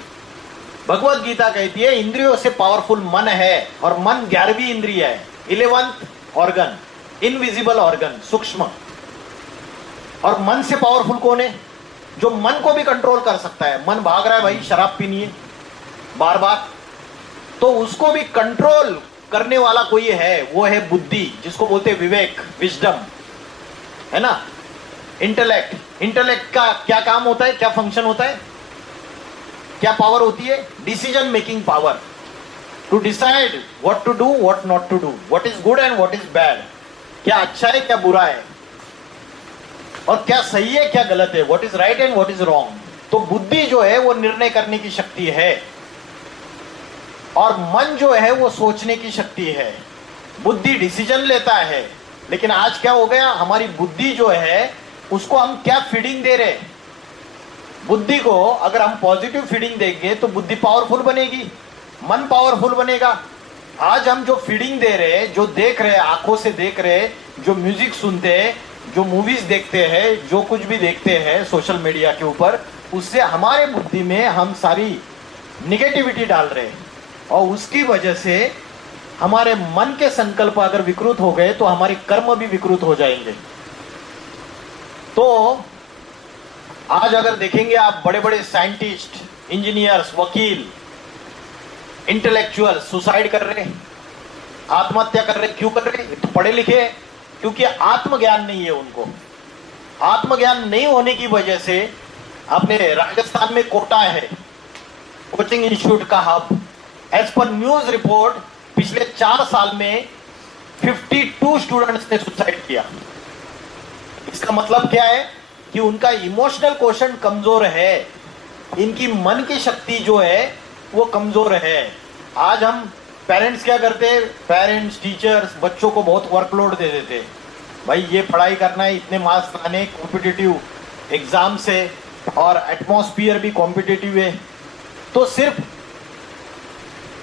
भगवत गीता कहती है इंद्रियों से पावरफुल मन है, और मन 11वीं इंद्रिय है, 11th ऑर्गन, इनविजिबल ऑर्गन, सूक्ष्म। और मन से पावरफुल कौन है? जो मन को भी कंट्रोल कर सकता है। मन भाग रहा है भाई शराब पीनी है बार बार, तो उसको भी कंट्रोल करने वाला कोई है, वो है बुद्धि, जिसको बोलते हैं विवेक, विजडम, है ना। इंटेलेक्ट, इंटेलेक्ट का क्या काम होता है, क्या फंक्शन होता है, क्या पावर होती है? Decision making power, to decide what to do, what not to do, what is good and what is bad, क्या अच्छा है क्या बुरा है, और क्या सही है क्या गलत है, what is right and what is wrong. तो बुद्धि जो है वो निर्णय करने की शक्ति है, और मन जो है वो सोचने की शक्ति है। बुद्धि डिसीजन लेता है, लेकिन आज क्या हो गया, हमारी बुद्धि जो है उसको हम क्या फीडिंग दे रहे हैं। बुद्धि को अगर हम पॉजिटिव फीडिंग देंगे तो बुद्धि पावरफुल बनेगी, मन पावरफुल बनेगा। आज हम जो फीडिंग दे रहे हैं, जो देख रहे हैं, आंखों से देख रहे हैं, जो म्यूजिक सुनते हैं, जो मूवीज देखते हैं, जो कुछ भी देखते हैं सोशल मीडिया के ऊपर, उससे हमारे बुद्धि में हम सारी निगेटिविटी डाल रहे हैं, और उसकी वजह से हमारे मन के संकल्प अगर विकृत हो गए तो हमारे कर्म भी विकृत हो जाएंगे। तो आज अगर देखेंगे आप, बड़े बड़े साइंटिस्ट, इंजीनियर्स, वकील, इंटेलेक्चुअल सुसाइड कर रहे हैं, आत्महत्या कर रहे। क्यों कर रहे? तो पढ़े लिखे, क्योंकि आत्मज्ञान नहीं है उनको। आत्मज्ञान नहीं होने की वजह से अपने राजस्थान में कोटा है, कोचिंग इंस्टीट्यूट का hub. As per news report पिछले 4 साल में 52 स्टूडेंट्स ने सुसाइड किया। इसका मतलब क्या है कि उनका इमोशनल क्वेश्चन कमजोर है, इनकी मन की शक्ति जो है वो कमजोर है। आज हम पेरेंट्स क्या करते, पेरेंट्स टीचर्स बच्चों को बहुत वर्कलोड दे देते, भाई ये पढ़ाई करना है, इतने मार्क्स लाने, कॉम्पिटिटिव एग्जाम से, और एटमॉस्फियर भी कॉम्पिटिटिव है। तो सिर्फ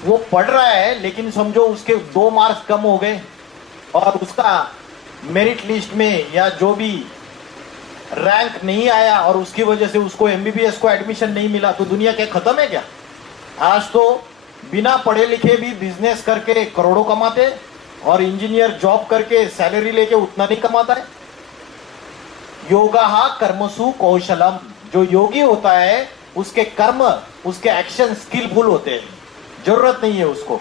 वो पढ़ रहा है, लेकिन समझो उसके 2 मार्क्स कम हो गए और उसका मेरिट लिस्ट में या जो भी रैंक नहीं आया और उसकी वजह से उसको एमबीबीएस को एडमिशन नहीं मिला, तो दुनिया क्या खत्म है क्या? आज तो बिना पढ़े लिखे भी बिजनेस करके करोड़ों कमाते, और इंजीनियर जॉब करके सैलरी लेके उतना नहीं कमाता है। योगा कर्मसु कौशलम, जो योगी होता है उसके कर्म, उसके एक्शन स्किलफुल होते हैं, जरूरत नहीं है उसको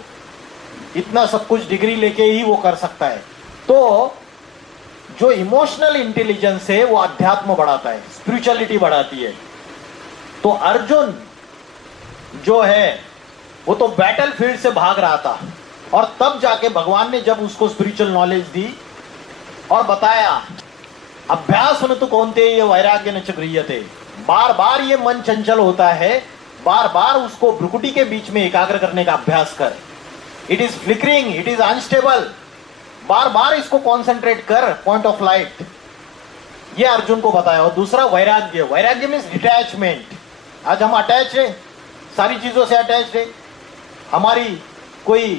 इतना सब कुछ डिग्री लेके ही वो कर सकता है। तो जो इमोशनल इंटेलिजेंस है वो अध्यात्म बढ़ाता है, स्पिरिचुअलिटी बढ़ाती है। तो अर्जुन जो है वो तो बैटल फील्ड से भाग रहा था, और तब जाके भगवान ने जब उसको स्पिरिचुअल नॉलेज दी और बताया, अभ्यास न तो कौनते ये वैराग्य न च गृह्यते, बार बार ये मन चंचल होता है, बार बार उसको भ्रुकुटी के बीच में एकाग्र करने का अभ्यास कर। It is flickering, it is unstable, बार बार इसको कॉन्सेंट्रेट कर पॉइंट ऑफ लाइट, ये अर्जुन को बताया। और दूसरा वैराग्य, वैराग्य मीन्स डिटैचमेंट। आज हम अटैच है, सारी चीजों से अटैच है। हमारी कोई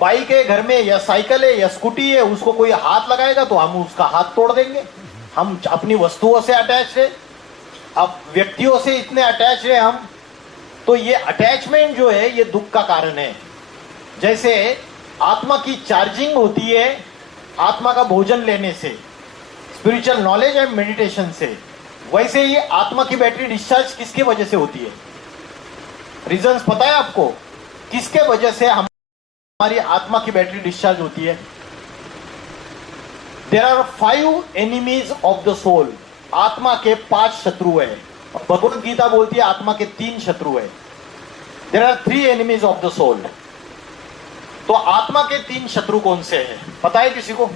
बाइक है घर में, या साइकिल है या स्कूटी है, उसको कोई हाथ लगाएगा तो हम उसका हाथ तोड़ देंगे। हम अपनी वस्तुओं से अटैच है, अब व्यक्तियों से इतने अटैच है हम। तो ये अटैचमेंट जो है ये दुख का कारण है। जैसे आत्मा की चार्जिंग होती है आत्मा का भोजन लेने से, स्पिरिचुअल नॉलेज एंड मेडिटेशन से, वैसे ही आत्मा की बैटरी डिस्चार्ज किसके वजह से होती है? रीजंस पता है आपको किसके वजह से हमारी आत्मा की बैटरी डिस्चार्ज होती है? There are 5 enemies of the soul. आत्मा के 5 शत्रु है, और भगवत गीता बोलती है आत्मा के 3 शत्रु है। There are 3 enemies of the soul. तो आत्मा के 3 शत्रु कौन से हैं, पता है किसी को?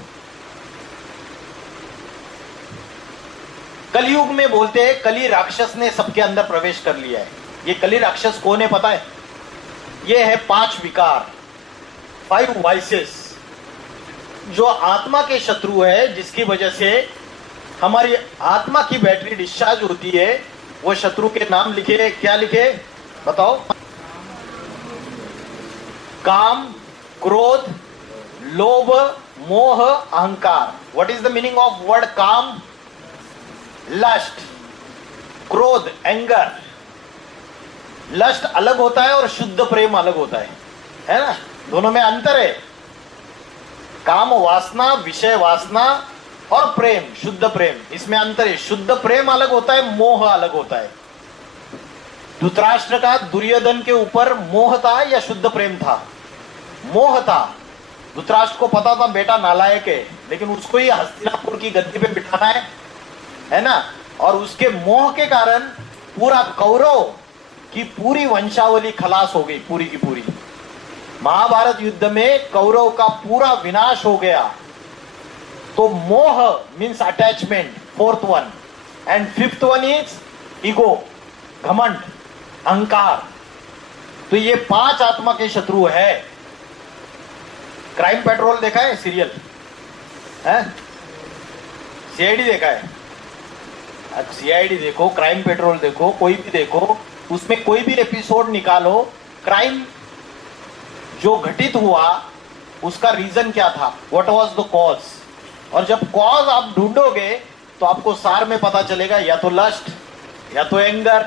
कलयुग में बोलते हैं कली राक्षस ने सबके अंदर प्रवेश कर लिया है। ये कली राक्षस कौन है पता है? ये है 5 विकार, 5 वाइसेस, जो आत्मा के शत्रु है, जिसकी वजह से हमारी आत्मा की बैटरी डिस्चार्ज होती है। वो शत्रु के नाम लिखे, क्या लिखे बताओ? काम, क्रोध, लोभ, मोह, अहंकार। What is the meaning of word काम? लस्ट, क्रोध, एंगर। लस्ट अलग होता है और शुद्ध प्रेम अलग होता है ना? दोनों में अंतर है। काम वासना, विषय वासना, और प्रेम, शुद्ध प्रेम, इसमें अंतर है। शुद्ध प्रेम अलग होता है, मोह अलग होता है। धृतराष्ट्र का दुर्योधन के ऊपर मोह था या शुद्ध प्रेम था? मोह था। धृतराष्ट्र को पता था बेटा नालायक है, लेकिन उसको ही हस्तिनापुर की गद्दी पे बिठाना है ना? और उसके मोह के कारण पूरा कौरव की पूरी वंशावली खलास हो गई, पूरी की पूरी। महाभारत युद्ध में कौरव का पूरा विनाश हो गया। तो मोह means attachment, 4th one, and 5th one is ego, घमंड, अहंकार। तो ये 5 आत्मा के शत्रु है। क्राइम पेट्रोल देखा है सीरियल? है? सीआईडी देखा है? सीआईडी देखो, क्राइम पेट्रोल देखो, कोई भी देखो, उसमें कोई भी एपिसोड निकालो, क्राइम जो घटित हुआ उसका रीजन क्या था, व्हाट वाज द कॉज। और जब कॉज आप ढूंढोगे तो आपको सार में पता चलेगा, या तो लस्ट, या तो एंगर,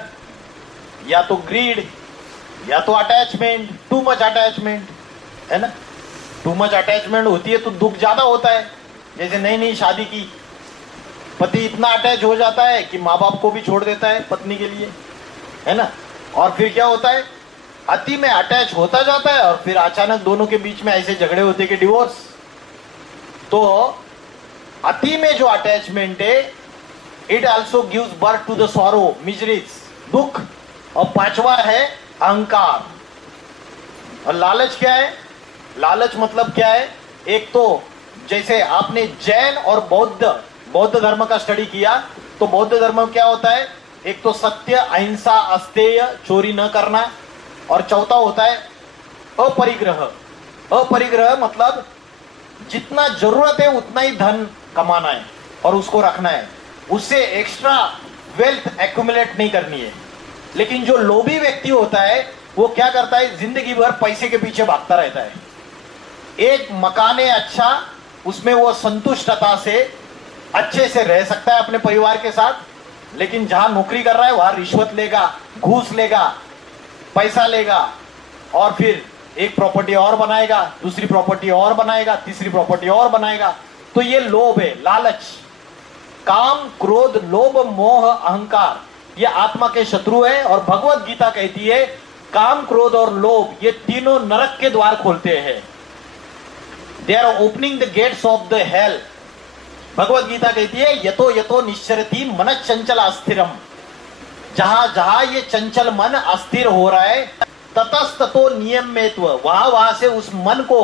या तो ग्रीड, या तो अटैचमेंट, टू मच अटैचमेंट, है ना? टू मच अटैचमेंट होती है तो दुख ज्यादा होता है। जैसे नई नई शादी की, पति इतना अटैच हो जाता है कि माँ बाप को भी छोड़ देता है पत्नी के लिए, है ना? और फिर क्या होता है, अति में अटैच होता जाता है, और फिर अचानक दोनों के बीच में ऐसे झगड़े होते कि डिवोर्स। तो अति में जो अटैचमेंट है, it also gives birth to the sorrow, miseries, दुख। और 5वां है अहंकार। और लालच क्या है? लालच मतलब क्या है? एक तो जैसे आपने जैन और बौद्ध धर्म का स्टडी किया, तो बौद्ध धर्म में क्या होता है? एक तो सत्य, अहिंसा, अस्तेय, चोरी न करना, और चौथा होता है अपरिग्रह, अपरिग्रह मतलब जितना जरूरत है उतना ही धन कमाना है और उसको रखना है, उससे एक्स्ट्रा वेल्थ एक्यूमुलेट नहीं करनी है। लेकिन जो लोभी व्यक्ति होता है वो क्या करता है, जिंदगी भर पैसे के पीछे भागता रहता है। एक मकान है अच्छा, उसमें वो संतुष्टता से अच्छे से रह सकता है अपने परिवार के साथ, लेकिन जहां नौकरी कर रहा है वहां रिश्वत लेगा, घूस लेगा, पैसा लेगा और फिर एक प्रॉपर्टी और बनाएगा, दूसरी प्रॉपर्टी और बनाएगा, तीसरी प्रॉपर्टी और बनाएगा। तो ये लोभ है, लालच। काम, क्रोध, लोभ, मोह, अहंकार ये आत्मा के शत्रु है। और भगवत गीता कहती है काम, क्रोध और लोभ ये तीनों नरक के द्वार खोलते हैं। They are opening the gates of the hell. Bhagavad Gita कहती है यतो यतो निश्चरति मन चंचल अस्थिरम। जहां जहां ये चंचल मन अस्थिर हो रहा है, ततस्ततो नियम्यत्व, वहां वहां से उस मन को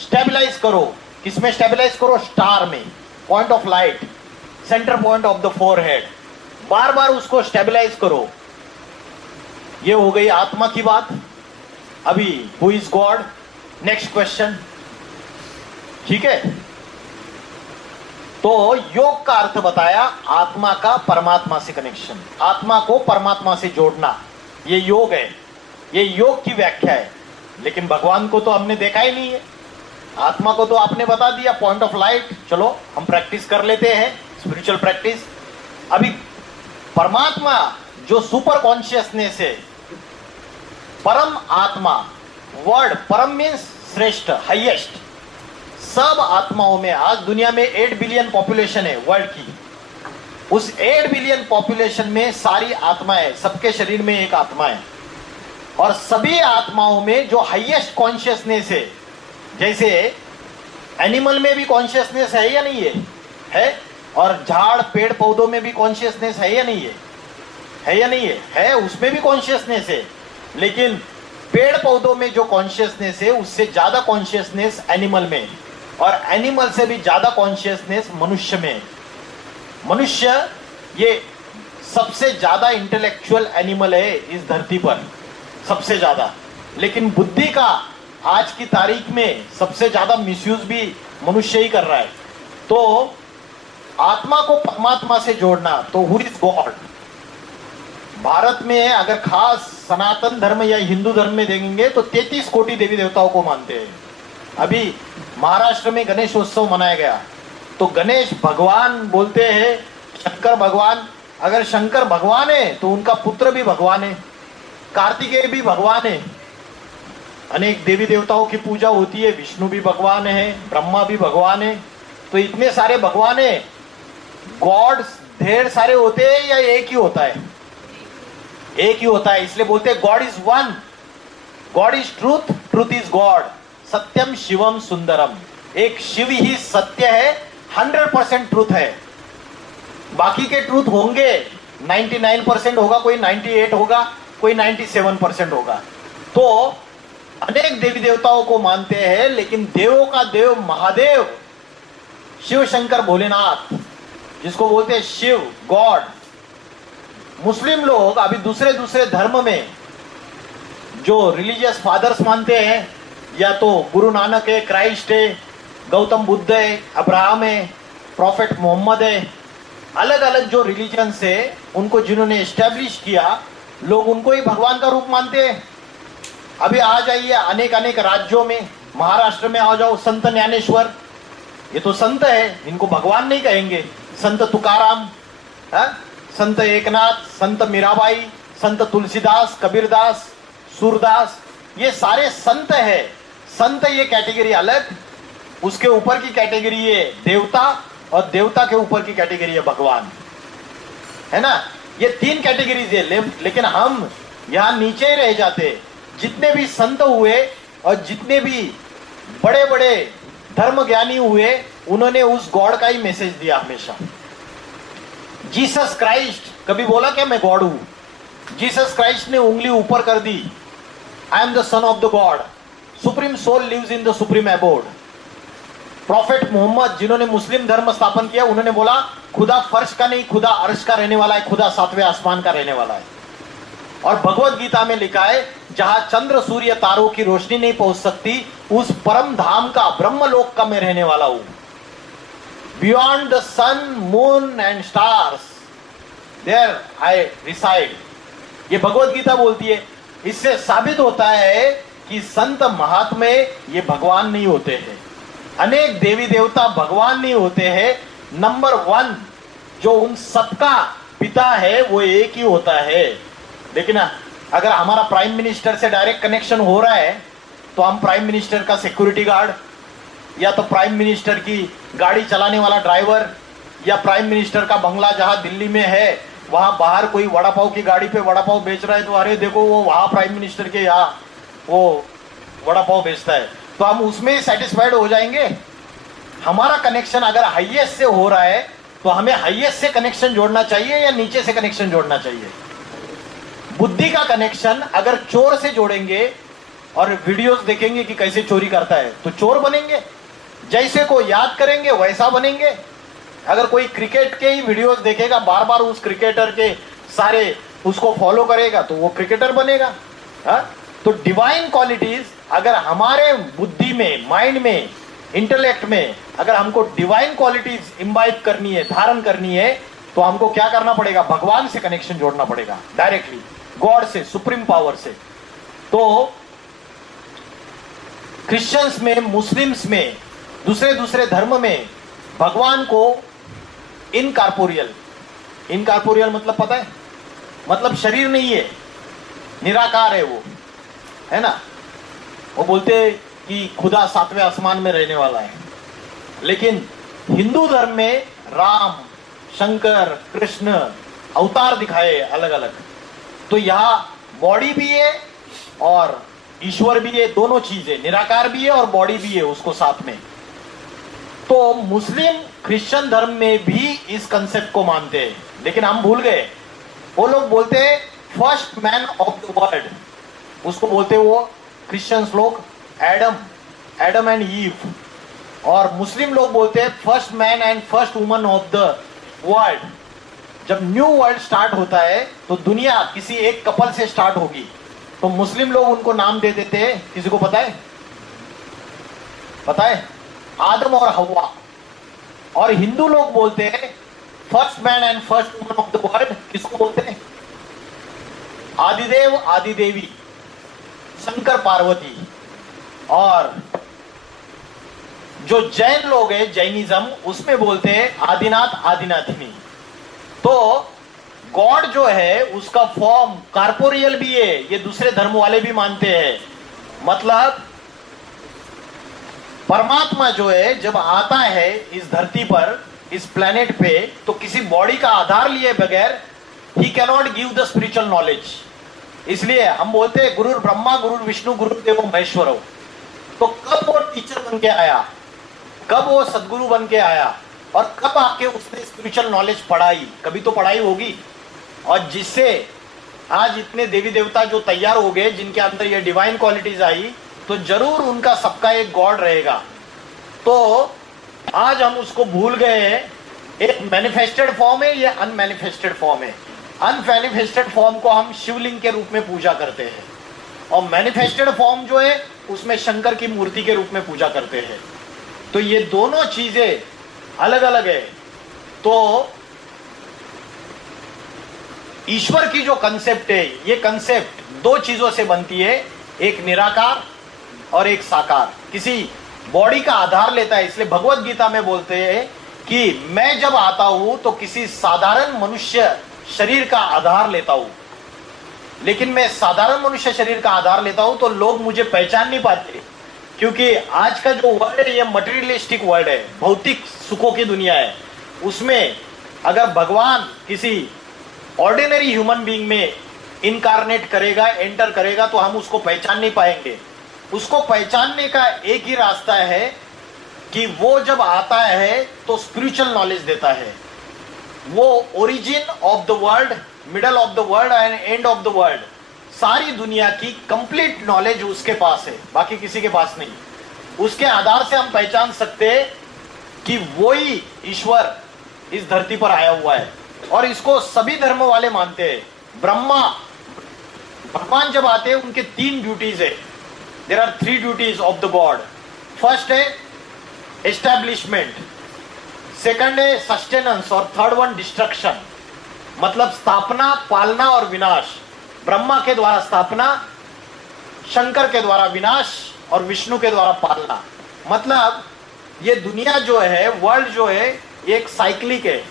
स्टेबलाइज करो। किसमें स्टेबलाइज करो? स्टार में, point of light, centre point of the forehead. बार बार उसको स्टेबलाइज करो। ये हो गई आत्मा की बात। अभी who is God, next question. ठीक है, तो योग का अर्थ बताया आत्मा का परमात्मा से कनेक्शन, आत्मा को परमात्मा से जोड़ना, ये योग है, ये योग की व्याख्या है। लेकिन भगवान को तो हमने देखा ही नहीं है, आत्मा को तो आपने बता दिया, पॉइंट ऑफ लाइट। चलो हम प्रैक्टिस कर लेते हैं, स्पिरिचुअल प्रैक्टिस। अभी परमात्मा जो सुपर कॉन्शियसनेस है, परम आत्मा, वर्ड परम मीन्स श्रेष्ठ, हाईएस्ट। सब आत्माओं में आज दुनिया में 8 बिलियन पॉपुलेशन है वर्ल्ड की। उस 8 बिलियन पॉपुलेशन में सारी आत्माएं, सबके शरीर में एक आत्मा है। और सभी आत्माओं में जो हाईएस्ट कॉन्शियसनेस है, जैसे एनिमल में भी कॉन्शियसनेस है या नहीं है? है। और झाड़ पेड़ पौधों में भी कॉन्शियसनेस है या नहीं है? है या नहीं है? है, उसमें भी कॉन्शियसनेस है। लेकिन पेड़ पौधों में जो कॉन्शियसनेस है उससे ज्यादा कॉन्शियसनेस एनिमल में, और एनिमल से भी ज्यादा कॉन्शियसनेस मनुष्य में। मनुष्य ये सबसे ज्यादा इंटेलेक्चुअल एनिमल है इस धरती पर, सबसे ज्यादा। लेकिन बुद्धि का आज की तारीख में सबसे ज्यादा मिसयूज भी मनुष्य ही कर रहा है। तो आत्मा को परमात्मा से जोड़ना, तो हु इज गॉड? भारत में अगर खास सनातन धर्म या हिंदू धर्म में देखेंगे तो 33 कोटि देवी देवताओं को मानते हैं। अभी महाराष्ट्र में गणेश उत्सव मनाया गया, तो गणेश भगवान बोलते हैं, शंकर भगवान। अगर शंकर भगवान है तो उनका पुत्र भी भगवान है, कार्तिकेय भी भगवान है। अनेक देवी देवताओं की पूजा होती है, विष्णु भी भगवान है, ब्रह्मा भी भगवान है। तो इतने सारे भगवान है, गॉड ढेर सारे होते हैं या एक ही होता है? एक ही होता है। इसलिए बोलते हैं God is one, God is truth, truth is God, सत्यम शिवम सुंदरम। एक शिव ही सत्य है, 100% ट्रूथ है। बाकी के ट्रूथ होंगे, 99% होगा, कोई 98 होगा, कोई 97% होगा। तो अनेक देवी देवताओं को मानते हैं, लेकिन देवों का देव महादेव, शिव शंकर भोलेनाथ, जिसको बोलते हैं शिव गॉड। मुस्लिम लोग अभी दूसरे दूसरे धर्म में जो रिलीजियस फादर्स मानते हैं, या तो गुरु नानक है, क्राइस्ट है, गौतम बुद्ध है, अब्राहम है, प्रॉफेट मोहम्मद है, अलग अलग जो रिलीजन्स है उनको जिन्होंने एस्टेब्लिश किया, लोग उनको ही भगवान का रूप मानते हैं। अभी आ जाइए अनेक अनेक राज्यों में, महाराष्ट्र में आ जाओ, संत ज्ञानेश्वर, ये तो संत है, इनको भगवान नहीं कहेंगे। संत तुकाराम, संत एकनाथ, संत मीराबाई, संत तुलसीदास, कबीरदास, सूरदास, ये सारे संत है। संत ये कैटेगरी अलग, उसके ऊपर की कैटेगरी है देवता, और देवता के ऊपर की कैटेगरी है भगवान, है ना? ये 3 कैटेगरीज है। लेकिन हम यहां नीचे ही रह जाते। जितने भी संत हुए और जितने भी बड़े बड़े धर्म ज्ञानी हुए, उन्होंने उस गॉड का ही मैसेज दिया हमेशा। जीसस क्राइस्ट कभी बोला क्या मैं गॉड हूं? जीसस क्राइस्ट ने उंगली ऊपर कर दी, I am the son of the God, supreme soul lives in the supreme abode. Prophet Muhammad, जिन्होंने मुस्लिम धर्म स्थापन किया, उन्होंने बोला खुदा फर्श का नहीं, खुदा अर्श का रहने वाला है, खुदा 7वें आसमान का रहने वाला है। और भगवत गीता में लिखा है जहां चंद्र सूर्य तारों की रोशनी नहीं पहुंच सकती, उस परम धाम का ब्रह्मलोक का मैं रहने वाला हूं। Beyond the sun moon and stars there I reside. ये भगवत गीता बोलती है। इससे साबित होता है कि संत महात्मे ये भगवान नहीं होते हैं, अनेक देवी देवता भगवान नहीं होते हैं। नंबर 1 जो उन सबका पिता है वो एक ही होता है। लेकिन अगर हमारा प्राइम मिनिस्टर से डायरेक्ट कनेक्शन हो रहा है तो हम प्राइम मिनिस्टर का सिक्योरिटी गार्ड, या तो प्राइम मिनिस्टर की गाड़ी चलाने वाला ड्राइवर, या प्राइम मिनिस्टर का बंगला जहां दिल्ली में है वहां बाहर कोई वड़ा पाव की गाड़ी पे वड़ा पाव बेच रहा है तो अरे देखो वो वहां प्राइम मिनिस्टर के यहाँ वो वड़ा पाव बेचता है, तो हम उसमें सेटिस्फाइड हो जाएंगे। हमारा कनेक्शन अगर हाईएस्ट से हो रहा है तो हमें हाईएस्ट से कनेक्शन जोड़ना चाहिए या नीचे से कनेक्शन जोड़ना चाहिए। बुद्धि का कनेक्शन अगर चोर से जोड़ेंगे और वीडियोस देखेंगे कि कैसे चोरी करता है तो चोर बनेंगे, जैसे को याद करेंगे वैसा बनेंगे। अगर कोई क्रिकेट के ही वीडियोस देखेगा, बार बार उस क्रिकेटर के सारे उसको फॉलो करेगा तो वो क्रिकेटर बनेगा। तो डिवाइन क्वालिटीज अगर हमारे बुद्धि में, माइंड में, इंटेलेक्ट में अगर हमको डिवाइन क्वालिटीज इम्बाइब करनी है, धारण करनी है, तो हमको क्या करना पड़ेगा? भगवान से कनेक्शन जोड़ना पड़ेगा, डायरेक्टली गॉड से, सुप्रीम पावर से। तो क्रिश्चियंस में, मुस्लिम्स में, दूसरे धर्म में भगवान को इनकॉर्पोरियल मतलब पता है? मतलब शरीर नहीं है, निराकार है वो, है ना। वो बोलते हैं कि खुदा 7वें आसमान में रहने वाला है। लेकिन हिंदू धर्म में राम, शंकर, कृष्ण अवतार दिखाए अलग अलग। तो यहां बॉडी भी है और ईश्वर भी है, दोनों चीजें, निराकार भी है और बॉडी भी है उसको साथ में। तो मुस्लिम क्रिश्चियन धर्म में भी इस कंसेप्ट को मानते हैं, लेकिन हम भूल गए। वो लोग बोलते हैं first man of the world, उसको बोलते वो क्रिश्चियंस लोग एडम एंड ईव, और मुस्लिम लोग बोलते हैं first man and first woman of the world. जब न्यू वर्ल्ड स्टार्ट होता है तो दुनिया किसी एक कपल से स्टार्ट होगी, तो मुस्लिम लोग उनको नाम दे देते हैं, किसी को पता है? पता है? आदम और हवा। और हिंदू लोग बोलते हैं first man and first woman of the world, किसको बोलते हैं? आदिदेव आदिदेवी, शंकर पार्वती। और जो जैन लोग हैं, जैनिज्म, उसमें बोलते हैं आदिनाथ आदिनाथिनी। तो गॉड जो है उसका फॉर्म कॉर्पोरियल भी है, ये दूसरे धर्म वाले भी मानते हैं। मतलब परमात्मा जो है जब आता है इस धरती पर, इस प्लेनेट पे, तो किसी बॉडी का आधार लिए बगैर he can not give the spiritual knowledge. इसलिए हम बोलते हैं गुरु ब्रह्मा, गुरु विष्णु, गुरुदेव महेश्वर। तो कब वो टीचर बन के आया, कब वो सदगुरु बन के आया, और कब आके उसने स्पिरिचुअल नॉलेज पढ़ाई? कभी तो पढ़ाई होगी। और जिससे आज इतने देवी देवता जो तैयार हो गए, जिनके अंदर ये डिवाइन क्वालिटीज आई, तो जरूर उनका सबका एक गॉड रहेगा। तो आज हम उसको भूल गए हैं। एक मैनिफेस्टेड फॉर्म है, ये अनमैनिफेस्टेड फॉर्म है। अनमैनिफेस्टेड फॉर्म को हम शिवलिंग के रूप में पूजा करते हैं, और मैनिफेस्टेड फॉर्म जो है उसमें शंकर की मूर्ति के रूप में पूजा करते हैं। तो ये दोनों चीजें अलग अलग है। तो ईश्वर की जो कंसेप्ट है, ये कंसेप्ट दो चीजों से बनती है, एक निराकार और एक साकार। किसी बॉडी का आधार लेता है। इसलिए भगवत गीता में बोलते हैं कि मैं जब आता हूं तो किसी साधारण मनुष्य शरीर का आधार लेता हूं, लेकिन मैं साधारण मनुष्य शरीर का आधार लेता हूं तो लोग मुझे पहचान नहीं पाते, क्योंकि आज का जो वर्ल्ड है ये मटेरियलिस्टिक वर्ल्ड है, भौतिक सुखों की दुनिया है। उसमें अगर भगवान किसी ऑर्डिनरी ह्यूमन बीइंग में इनकारनेट करेगा, एंटर करेगा, तो हम उसको पहचान नहीं पाएंगे। उसको पहचानने का एक ही रास्ता है कि वो जब आता है तो स्पिरिचुअल नॉलेज देता है। वो origin of the world, middle of the world and end of the world, सारी दुनिया की कंप्लीट नॉलेज उसके पास है, बाकी किसी के पास नहीं। उसके आधार से हम पहचान सकते हैं कि वही ईश्वर इस धरती पर आया हुआ है। और इसको सभी धर्म वाले मानते हैं। ब्रह्मा भगवान जब आते हैं उनके 3 ड्यूटीज है. There are 3 duties of the God. First है एस्टैब्लिशमेंट, सेकंड है सस्टेनेंस और थर्ड वन डिस्ट्रक्शन. मतलब स्थापना, पालना और विनाश. ब्रह्मा के द्वारा स्थापना, शंकर के द्वारा विनाश और विष्णु के द्वारा पालना. मतलब ये दुनिया जो है, वर्ल्ड जो है, एक साइक्लिक है.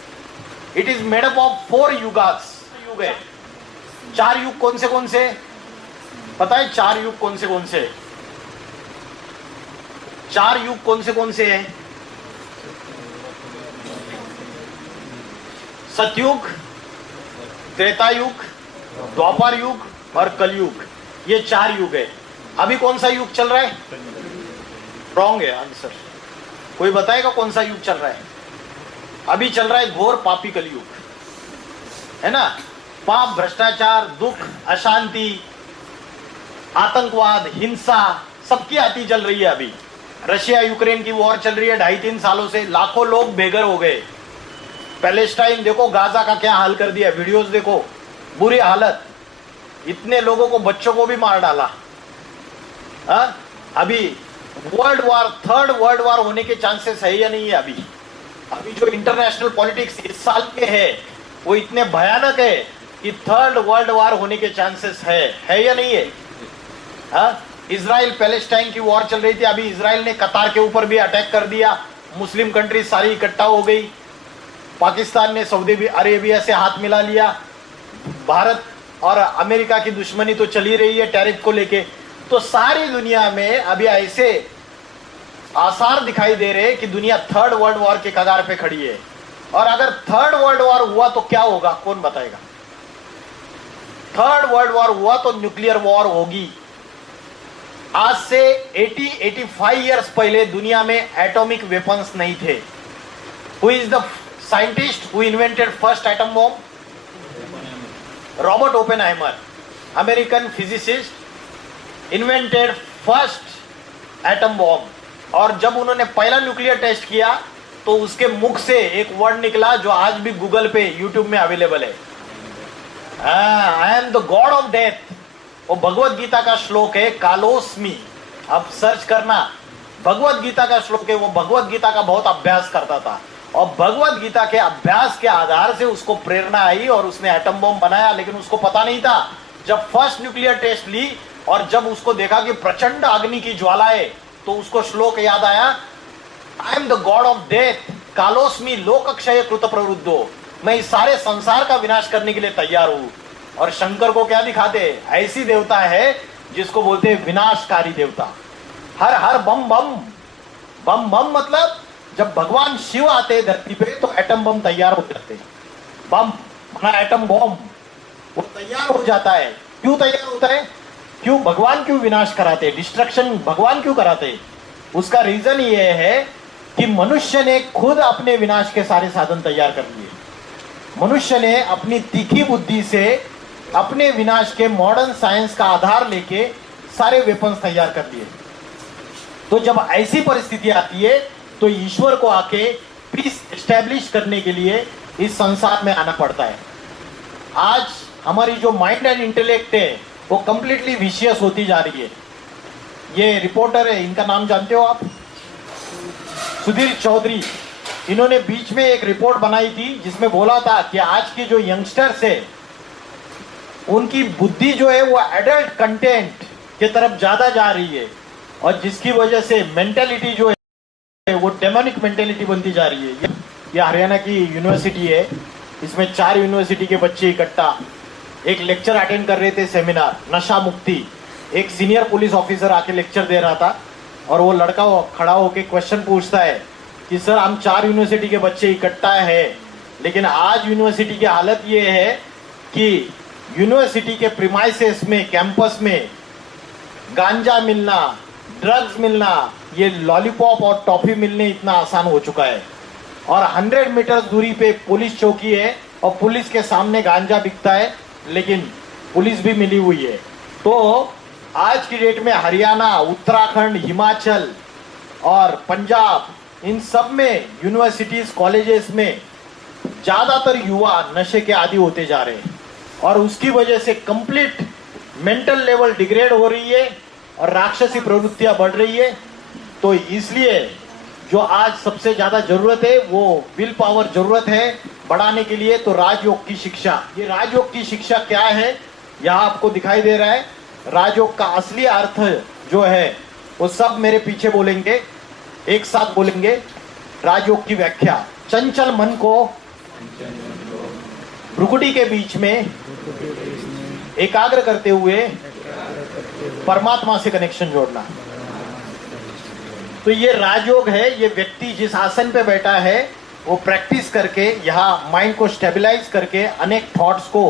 It is made up of 4 yugas. युग है. 4 युग कौन से पता है? 4 युग कौन से 4 युग कौन से हैं? सतयुग, त्रेता युग, द्वापर युग और कलयुग. ये 4 युग है. अभी कौन सा युग चल रहा है? रॉन्ग है आंसर. कोई बताएगा कौन सा युग चल रहा है? अभी चल रहा है घोर पापी कलयुग, है ना. पाप, भ्रष्टाचार, दुख, अशांति, आतंकवाद, हिंसा सबकी आती चल रही है. अभी रशिया यूक्रेन की वॉर चल रही है 2.5-3 सालों से. लाखों लोग बेघर हो गए. पैलेस्टाइन देखो, गाजा का क्या हाल कर दिया. वीडियोस देखो, बुरी हालत. इतने लोगों को, बच्चों को भी मार डाला. अभी world war, 3rd world war होने के चांसेस है या नहीं है? अभी जो इंटरनेशनल पॉलिटिक्स इस साल के है वो इतने भयानक है कि 3rd वर्ल्ड वार होने के चांसेस है या नहीं है? इजराइल पैलेस्टाइन की वॉर चल रही थी. अभी इजराइल ने कतार के ऊपर भी अटैक कर दिया. मुस्लिम कंट्री सारी इकट्ठा हो गई. पाकिस्तान ने सऊदी अरेबिया से हाथ मिला लिया. भारत और अमेरिका की दुश्मनी तो चली रही है टैरिफ को लेके. तो सारी दुनिया में अभी ऐसे आसार दिखाई दे रहे हैं कि दुनिया 3rd वर्ल्ड वॉर के कगार पे खड़ी है. और अगर 3rd वर्ल्ड वॉर हुआ तो क्या होगा? कौन बताएगा? 3rd वर्ल्ड वॉर हुआ तो न्यूक्लियर वॉर होगी. आज से 80-85 इयर्स पहले दुनिया में एटॉमिक वेपन्स नहीं थे. Who is the scientist who invented first atom bomb? Robert Oppenheimer, American physicist, invented first atom bomb. और जब उन्होंने पहला न्यूक्लियर टेस्ट किया तो उसके मुख से एक वर्ड निकला जो आज भी गूगल पे, यूट्यूब में अवेलेबल है. I am the God of death. वो भगवत गीता का श्लोक है, कालोस्मी. अब सर्च करना, भगवत गीता का श्लोक है. वो भगवत गीता का बहुत अभ्यास करता था और भगवत गीता के अभ्यास के आधार से उसको प्रेरणा आई और उसने एटम बम बनाया. लेकिन उसको पता नहीं था. जब फर्स्ट न्यूक्लियर टेस्ट ली और जब उसको देखा कि प्रचंड अग्नि की ज्वाला है तो उसको श्लोक याद आया, I am the God of death, कालोस्मी लोकक्षय कृत प्रवृद्धो. मैं इस सारे संसार का विनाश करने के लिए तैयार हूं. और शंकर को क्या दिखाते? ऐसी देवता है जिसको बोलते हैं विनाशकारी देवता. हर हर बम बम. बम बम मतलब जब भगवान शिव आते हैं धरती पे तो एटम बम तैयार हो जाते हैं. बम बना एटम बम, वो तैयार हो जाता है. क्यों तैयार होता है? क्यों? भगवान क्यों विनाश कराते हैं? डिस्ट्रक्शन भगवान क्यों कराते हैं? उसका रीजन ये है कि मनुष्य ने खुद अपने विनाश के सारे साधन तैयार कर लिए. मनुष्य ने अपनी तीखी बुद्धि से अपने विनाश के मॉडर्न साइंस का आधार लेके सारे वेपन्स तैयार कर लिए. तो जब ऐसी परिस्थिति आती है तो ईश्वर को आके पीस एस्टैब्लिश करने के लिए इस संसार में आना पड़ता है. आज हमारी जो माइंड एंड इंटेलेक्ट है वो कंप्लीटली विशियस होती जा रही है. ये रिपोर्टर है, इनका नाम जानते हो आप? सुधीर चौधरी. इन्होंने बीच में एक रिपोर्ट बनाई थी जिसमें बोला था कि आज के जो यंगस्टर्स है उनकी बुद्धि जो है वो एडल्ट कंटेंट के तरफ ज्यादा जा रही है और जिसकी वजह से मेंटेलिटी जो है वो डेमोनिक मेंटेलिटी बनती जा रही है. ये हरियाणा की यूनिवर्सिटी है. इसमें 4 यूनिवर्सिटी के बच्चे इकट्ठा एक लेक्चर अटेंड कर रहे थे, सेमिनार नशा मुक्ति. एक सीनियर पुलिस ऑफिसर आके लेक्चर दे रहा था और वो लड़का खड़ा होके क्वेश्चन पूछता है कि सर हम 4 यूनिवर्सिटी के बच्चे इकट्ठा है लेकिन आज यूनिवर्सिटी की हालत ये है कि यूनिवर्सिटी के प्रीमाइसेस में, कैंपस में गांजा मिलना, ड्रग्स मिलना, ये लॉलीपॉप और टॉफी मिलने इतना आसान हो चुका है. और 100 मीटर दूरी पे पुलिस चौकी है और पुलिस के सामने गांजा बिकता है लेकिन पुलिस भी मिली हुई है. तो आज की डेट में हरियाणा, उत्तराखंड, हिमाचल और पंजाब, इन सब में यूनिवर्सिटीज, कॉलेजेस में ज्यादातर युवा नशे के आदी होते जा रहे हैं और उसकी वजह से कंप्लीट मेंटल लेवल डिग्रेड हो रही है और राक्षसी प्रवृत्तियां बढ़ रही है। तो इसलिए जो आज सबसे ज्यादा जरूरत है वो विल पावर जरूरत है बढ़ाने के लिए, तो राजयोग की शिक्षा। ये राजयोग की शिक्षा क्या है यहाँ आपको दिखाई दे रहा है। राजयोग का असली अर्थ जो है वो सब मेरे पीछे बोलेंगे, एक साथ बोलेंगे। राजयोग की व्याख्या, चंचल मन को भ्रुकुटी के बीच में एकाग्र करते हुए परमात्मा से कनेक्शन जोड़ना। तो ये राजयोग है। ये व्यक्ति जिस आसन पे बैठा है वो प्रैक्टिस करके यहाँ माइंड को स्टेबलाइज करके अनेक थॉट्स को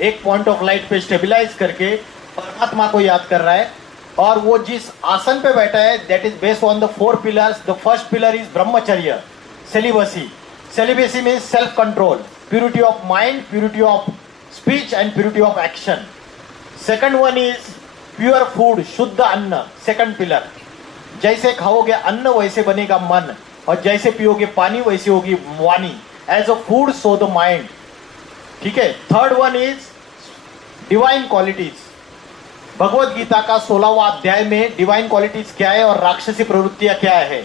एक पॉइंट ऑफ लाइट पे स्टेबलाइज करके परमात्मा को याद कर रहा है। और वो जिस आसन पे बैठा है that is based on the 4 pillars. The first pillar is brahmacharya, celibacy. Celibacy means self control, purity of mind, purity of speech and purity of action. Second one is pure food, शुद्ध अन्न, सेकंड पिलर। जैसे खाओगे अन्न वैसे बनेगा मन, और जैसे पियोगे पानी वैसे होगी वाणी। As a food so the mind. ठीक है। Third one is divine qualities. Bhagavad Gita का 16वां अध्याय में डिवाइन क्वालिटीज क्या है और राक्षसी प्रवृत्तियां क्या है,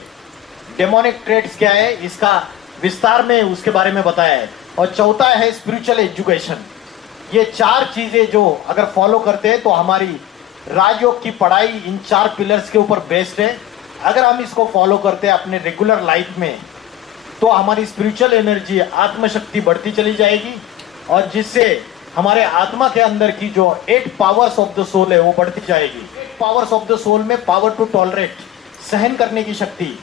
डेमोनिक ट्रेट्स क्या है, इसका विस्तार में उसके बारे में बताया है। और चौथा है स्पिरिचुअल एजुकेशन। ये 4 चीजें जो अगर फॉलो करते हैं तो हमारी राजयोग की पढ़ाई इन 4 पिलर्स के ऊपर बेस्ड है। अगर हम इसको फॉलो करते हैं अपने रेगुलर लाइफ में तो हमारी स्पिरिचुअल एनर्जी, आत्मशक्ति बढ़ती चली जाएगी, और जिससे हमारे आत्मा के अंदर की जो 8 पावर्स ऑफ द सोल है वो बढ़ती जाएगी। 8 पावर्स ऑफ द सोल में पावर टू टॉलरेट, सहन करने की शक्ति।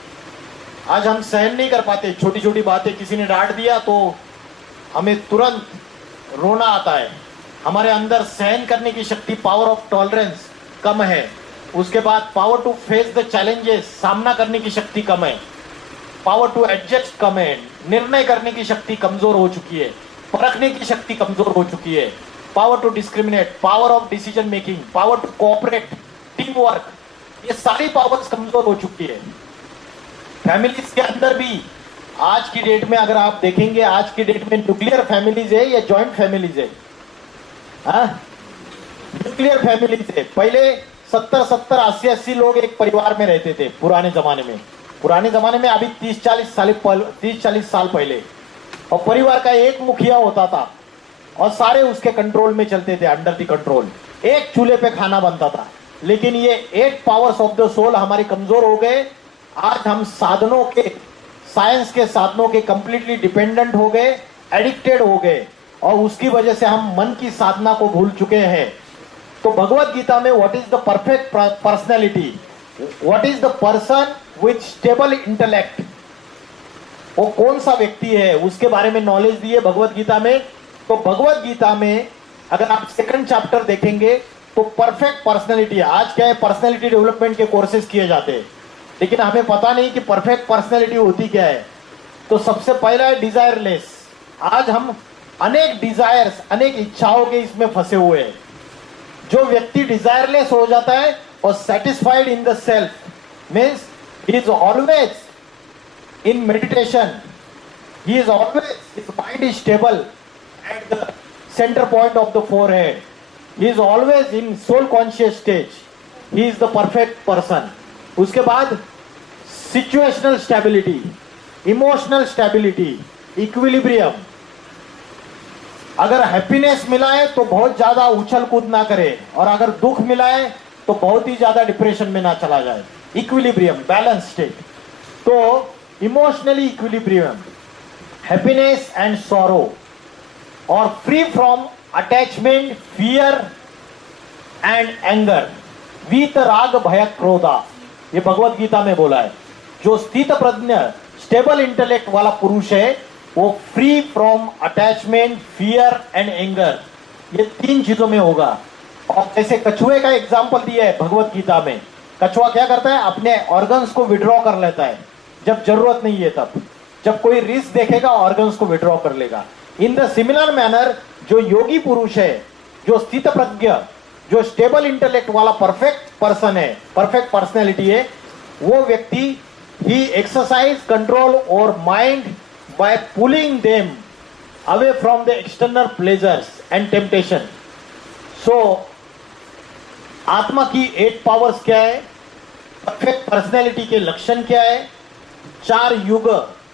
आज हम सहन नहीं कर पाते, छोटी छोटी बातें किसी ने डांट दिया तो हमें तुरंत रोना आता है। हमारे अंदर सहन करने की शक्ति, पावर ऑफ टॉलरेंस कम है। उसके बाद power to face the challenges, सामना करने की शक्ति कम है। पावर टू एडजस्ट कम है। निर्णय करने की शक्ति कमजोर हो चुकी है। परखने की शक्ति कमजोर हो चुकी है। Power to discriminate, power of decision making, power to cooperate, team work, ये सारी पावर्स कमजोर हो चुकी है। फैमिलीज के अंदर भी आज की डेट में अगर आप देखेंगे, आज की डेट में न्यूक्लियर फैमिलीज है या जॉइंट फैमिलीज है? न्यूक्लियर फैमिलीज है। पहले 70-70, 80-80 लोग एक परिवार में रहते थे पुराने जमाने में। पुराने जमाने में अभी 30-40 साल पहले, और परिवार का एक मुखिया होता था और सारे उसके कंट्रोल में चलते थे, अंडर द कंट्रोल। एक चूल्हे पे खाना बनता था। लेकिन ये 8 पावर्स ऑफ द सोल हमारे कमजोर हो गए। आज हम साधनों के, साइंस के साधनों के कंप्लीटली डिपेंडेंट हो गए, एडिक्टेड हो गए, और उसकी वजह से हम मन की साधना को भूल चुके हैं। तो भगवत गीता में what is the perfect personality, what is the person with stable intellect, वो कौन सा व्यक्ति है, उसके बारे में नॉलेज दी है भगवत गीता में। तो भगवत गीता में अगर आप 2nd चैप्टर देखेंगे तो परफेक्ट पर्सनैलिटी। आज क्या है, पर्सनैलिटी डेवलपमेंट के कोर्सेज किए जाते हैं, लेकिन हमें पता नहीं कि परफेक्ट पर्सनैलिटी होती क्या है। तो सबसे पहला है डिजायरलेस। आज हम अनेक डिजायर्स, अनेक इच्छाओं के इसमें फंसे हुए हैं। जो व्यक्ति डिजायरलेस हो जाता है और satisfied in the self means he is always in meditation, he is always, his mind is stable at the center point of the forehead, he is always in soul conscious stage, he is the perfect person. उसके बाद situational stability, emotional stability, equilibrium। अगर हैप्पीनेस मिला है तो बहुत ज्यादा उछल कूद ना करे, और अगर दुख मिला है तो बहुत ही ज्यादा डिप्रेशन में ना चला जाए। Equilibrium, balance state. तो emotionally equilibrium, happiness and sorrow, और free from attachment, fear and anger, वीत राग भय क्रोधा। ये भगवत गीता में बोला है। जो स्थित प्रज्ञ, स्टेबल इंटेलेक्ट वाला पुरुष है वो free from attachment, fear and anger, ये 3 चीजों में होगा। और जैसे कछुए का एग्जाम्पल दिया है भगवत गीता में। कछुआ क्या करता है, अपने ऑर्गन्स को विड्रॉ कर लेता है जब जरूरत नहीं है, तब जब कोई रिस्क देखेगा ऑर्गन्स को विड्रॉ कर लेगा। इन द सिमिलर मैनर जो योगी पुरुष है, जो स्थित प्रज्ञ, जो स्टेबल इंटेलेक्ट वाला परफेक्ट पर्सन है, परफेक्ट पर्सनैलिटी है, वो व्यक्ति ही एक्सरसाइज कंट्रोल और mind by pulling them away from the external pleasures and temptation. So आत्मा की 8 पावर्स क्या है, परफेक्ट पर्सनैलिटी के लक्षण क्या है, 4 युग,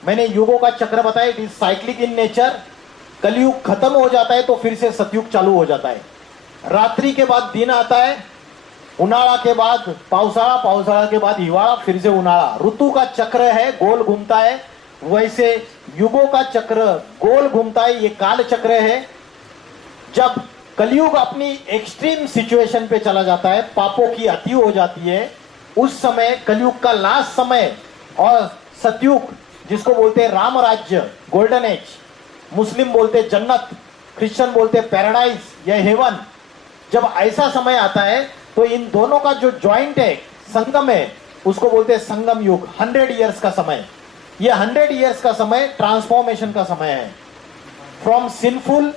मैंने युगों का चक्र बताया, it is cyclic in nature. कलयुग खत्म हो जाता है तो फिर से सतयुग चालू हो जाता है। रात्रि के बाद दिन आता है, उनाळा के बाद पावसाळा, पावसाळा के बाद हिवाळा, फिर से उनाळा। ऋतु का चक्र है, गोल घूमता है, वैसे युगों का चक्र गोल घूमता है, ये काल चक्र है। जब कलयुग अपनी एक्सट्रीम सिचुएशन पे चला जाता है, पापों की अति हो जाती है, उस समय कलयुग का लास्ट समय, और सतयुग जिसको बोलते हैं राम राज्य, गोल्डन एज, मुस्लिम बोलते जन्नत, क्रिश्चियन बोलते पैराडाइज या हेवन। जब ऐसा समय आता है तो इन दोनों का जो जॉइंट है, संगम है, उसको बोलते हैं संगम युग। 100 इयर्स का समय, ये 100 इयर्स का समय ट्रांसफॉर्मेशन का समय है। फ्रॉम सिंफुल,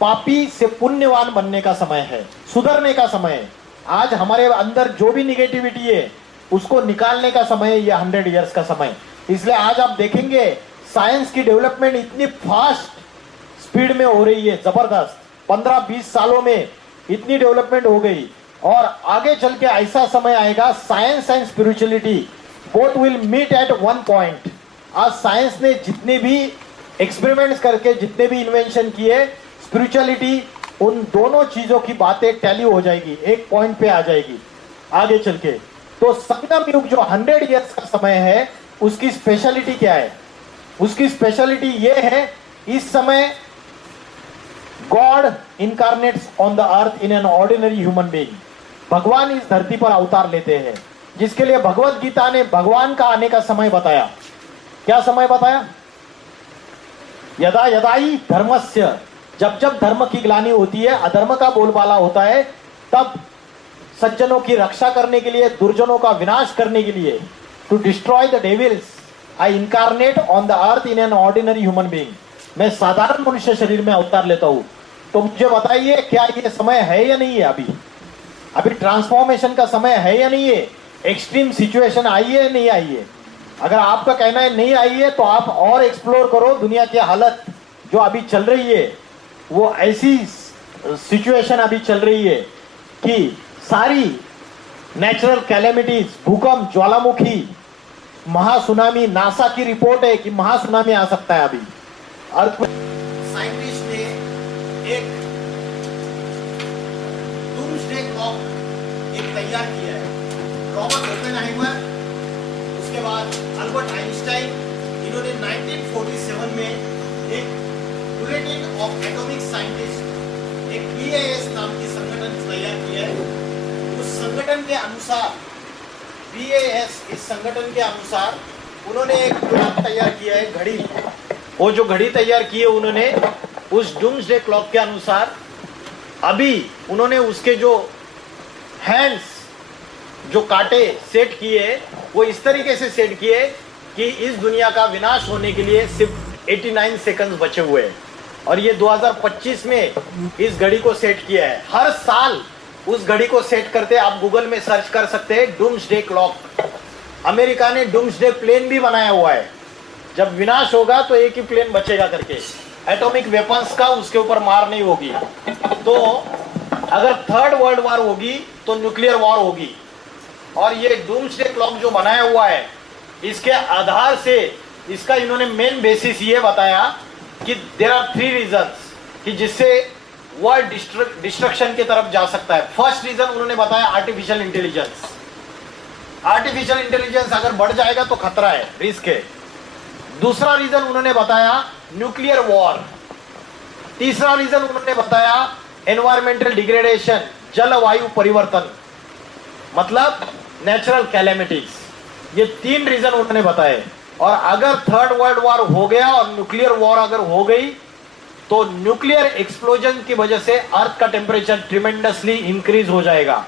पापी से पुण्यवान बनने का समय है, सुधरने का समय है। आज हमारे अंदर जो भी निगेटिविटी है उसको निकालने का समय है, ये 100 इयर्स का समय। इसलिए आज आप देखेंगे साइंस की डेवलपमेंट इतनी फास्ट स्पीड में हो रही है, जबरदस्त। 15-20 सालों में इतनी डेवलपमेंट हो गई, और आगे चल के ऐसा समय आएगा science and spirituality both will meet at one point. आज साइंस ने जितने भी एक्सपेरिमेंट्स करके जितने भी इन्वेंशन किए, स्पिरिचुअलिटी उन दोनों चीजों की बातें टैली हो जाएगी, एक पॉइंट पे आ जाएगी आगे चल के। तो संगम युग जो 100 इयर्स का समय है, उसकी स्पेशलिटी क्या है? उसकी स्पेशलिटी ये है, इस समय God incarnate's on the earth in an ordinary human being. भगवान इस धरती पर अवतार लेते हैं, जिसके लिए भगवत गीता ने भगवान का आने का समय बताया। क्या समय बताया? यदा यदाई धर्मस्य, जब जब धर्म की ग्लानि होती है, अधर्म का बोलबाला होता है, तब सज्जनों की रक्षा करने के लिए, दुर्जनों का विनाश करने के लिए, to destroy the devils I incarnate on the earth in an ordinary human being. मैं साधारण मनुष्य शरीर में अवतार लेता हूं। तो मुझे बताइए, क्या ये समय है या नहीं है? अभी ट्रांसफॉर्मेशन का समय है या नहीं है? एक्सट्रीम सिचुएशन आई है नहीं आई है? अगर आपका कहना है नहीं आई है, तो आप और एक्सप्लोर करो दुनिया की हालत जो अभी चल रही है। वो ऐसी सिचुएशन अभी चल रही है कि सारी नेचुरल कैलेमिटीज, भूकंप, ज्वालामुखी, महासुनामी, नासा की रिपोर्ट है कि महासुनामी आ सकता है अभी। साइंटिस्ट ने एक डूम्सडे क्लॉक एक तैयार किया है, रॉबर्ट ओपेनहाइमर, उसके बाद अल्बर्ट आइंस्टाइन। इन्होंने 1947 में एक बुलेटिन ऑफ एटॉमिक साइंटिस्ट, एक BAS नाम की संगठन तैयार किया है। उस संगठन के अनुसार, BAS इस संगठन के अनुसार उन्होंने एक क्लॉक तैयार किया है, घड़ी। वो जो घड़ी तैयार की है उन्होंने, उस डूम्सडे क्लॉक के अनुसार अभी उन्होंने उसके जो हैंड्स, जो कांटे सेट किए, वो इस तरीके से सेट किए कि इस दुनिया का विनाश होने के लिए सिर्फ 89 सेकंड्स बचे हुए हैं। और ये 2025 में इस घड़ी को सेट किया है। हर साल उस घड़ी को सेट करते, आप गूगल में सर्च कर सकते हैं डूम्सडे क्लॉक। अमेरिका ने डूम्सडे प्लेन भी बनाया हुआ है, जब विनाश होगा तो एक ही प्लेन बचेगा करके, एटॉमिक वेपन्स का उसके ऊपर मार नहीं होगी। तो अगर 3rd वर्ल्ड वॉर होगी तो न्यूक्लियर वॉर होगी। और ये डूम्सडे क्लॉक जो बनाया हुआ है, इसके आधार से इसका इन्होंने मेन बेसिस ये बताया कि देयर आर 3 रीजंस कि जिससे वर्ल्ड डिस्ट्रक्शन की तरफ जा सकता है। फर्स्ट रीजन उन्होंने बताया आर्टिफिशियल इंटेलिजेंस। आर्टिफिशियल इंटेलिजेंस अगर बढ़ जाएगा तो खतरा है, रिस्क है। दूसरा रीजन उन्होंने बताया न्यूक्लियर वॉर। तीसरा रीजन उन्होंने बताया एनवायरमेंटल डिग्रेडेशन, जलवायु परिवर्तन, मतलब नेचुरल कैलेमिटीज। ये 3 रीजन उन्होंने बताए। और अगर 3rd वर्ल्ड वॉर हो गया और न्यूक्लियर वॉर अगर हो गई, तो न्यूक्लियर एक्सप्लोजन की वजह से अर्थ का टेम्परेचर ट्रिमेंडसली इंक्रीज हो जाएगा।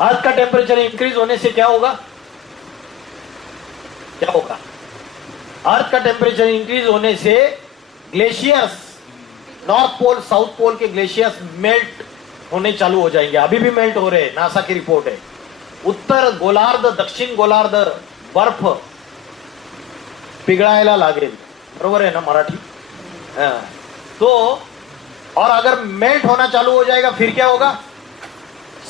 अर्थ का टेम्परेचर इंक्रीज होने से क्या होगा? क्या होगा? अर्थ का टेम्परेचर इंक्रीज होने से glaciers, north pole south pole के ग्लेशियर्स मेल्ट होने चालू हो जाएंगे। अभी भी मेल्ट हो रहे हैं, नासा की रिपोर्ट है। उत्तर गोलार्ध, दक्षिण गोलार्ध बर्फ पिघळायला लागेल। बरोबर है ना मराठी? तो और अगर मेल्ट होना चालू हो जाएगा, फिर क्या होगा?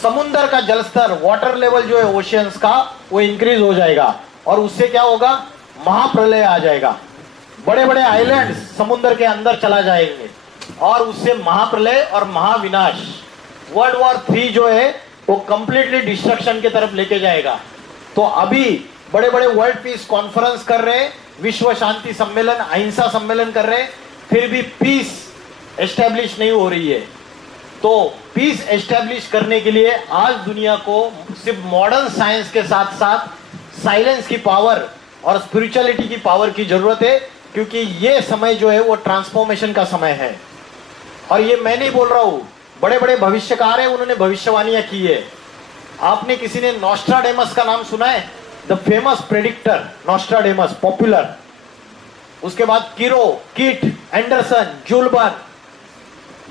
समुद्र का जलस्तर, वाटर लेवल जो है ओशियंस का, वो इंक्रीज हो जाएगा और उससे क्या होगा, महाप्रलय आ जाएगा। बड़े बड़े आइलैंड्स समुद्र के अंदर चला जाएंगे और उससे महाप्रलय और महाविनाश, वर्ल्ड वॉर 3 जो है वो कंप्लीटली डिस्ट्रक्शन की तरफ लेके जाएगा। तो अभी बड़े बड़े वर्ल्ड पीस कॉन्फ्रेंस कर रहे हैं, विश्व शांति सम्मेलन, अहिंसा सम्मेलन कर रहे हैं, फिर भी पीस एस्टेब्लिश नहीं हो रही है। तो पीस एस्टेब्लिश करने के लिए आज दुनिया को सिर्फ मॉडर्न साइंस के साथ साथ साइलेंस की पावर और स्पिरिचुअलिटी की पावर की जरूरत है, क्योंकि ये समय जो है वो ट्रांसफॉर्मेशन का समय है। और ये मैं नहीं बोल रहा हूं, बड़े बड़े भविष्यकार हैं, उन्होंने भविष्यवाणियां की है। आपने किसी ने नॉस्ट्राडेमस का नाम सुना है? The famous predictor Nostradamus, popular. उसके बाद किरो, किट, एंडरसन, जुल्बन,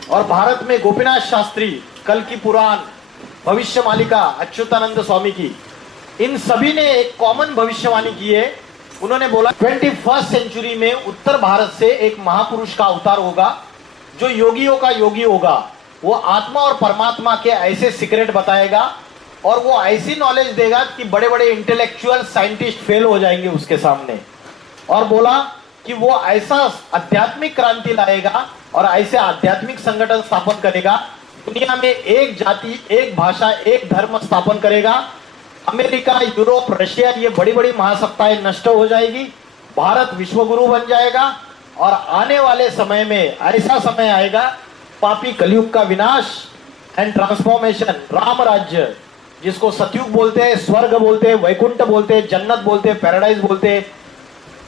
और भारत में गोपीनाथ शास्त्री, कल की पुराण, भविष्य मालिका अच्युतानंद स्वामी की, इन सभी ने एक कॉमन भविष्यवाणी की है। उन्होंने बोला 21st सेंचुरी में उत्तर भारत से एक महापुरुष का अवतार होगा जो योगियों का योगी होगा। वो आत्मा और परमात्मा के ऐसे सीक्रेट बताएगा और वो ऐसी नॉलेज देगा कि बड़े बड़े इंटेलेक्चुअल साइंटिस्ट फेल हो जाएंगे उसके सामने। और बोला कि वो ऐसा आध्यात्मिक क्रांति लाएगा और ऐसे आध्यात्मिक संगठन स्थापन करेगा, दुनिया में एक जाति, एक भाषा, एक धर्म स्थापन करेगा। अमेरिका, यूरोप, रशिया, ये बड़ी बड़ी महासत्ताएं नष्ट हो जाएगी, भारत विश्वगुरु बन जाएगा और आने वाले समय में ऐसा समय आएगा, पापी कलयुग का विनाश एंड ट्रांसफॉर्मेशन, राम राज्य, जिसको सतयुग बोलते हैं, स्वर्ग बोलते हैं, वैकुंठ बोलते हैं, जन्नत बोलते हैं, पैराडाइज बोलते हैं,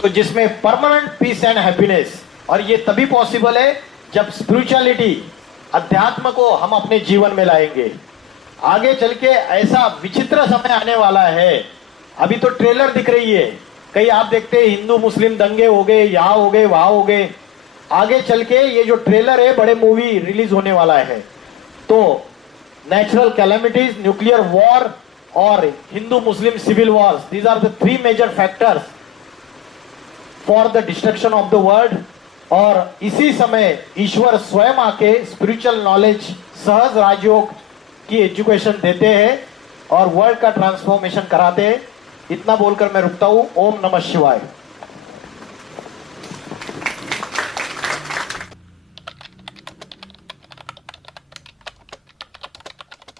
तो जिसमें परमानेंट पीस एंड हैप्पीनेस। और ये तभी पॉसिबल है जब स्पिरिचुअलिटी, अध्यात्म को हम अपने जीवन में लाएंगे। आगे चल के ऐसा विचित्र समय आने वाला है। अभी तो ट्रेलर दिख रही है, कहीं आप देखते हैं हिंदू मुस्लिम दंगे हो गए, यहाँ हो गए, वहां हो गए। आगे चल के ये जो ट्रेलर है, बड़े मूवी रिलीज होने वाला है। तो नेचुरल कैलेमिटीज, न्यूक्लियर वॉर और Hindu Muslim civil wars, these are the 3 major factors for the destruction of the world. और इसी समय ईश्वर स्वयं आके स्पिरिचुअल नॉलेज, सहज राजयोग की एजुकेशन देते हैं और वर्ल्ड का ट्रांसफॉर्मेशन कराते हैं। इतना बोलकर मैं रुकता हूं। ओम नमः शिवाय।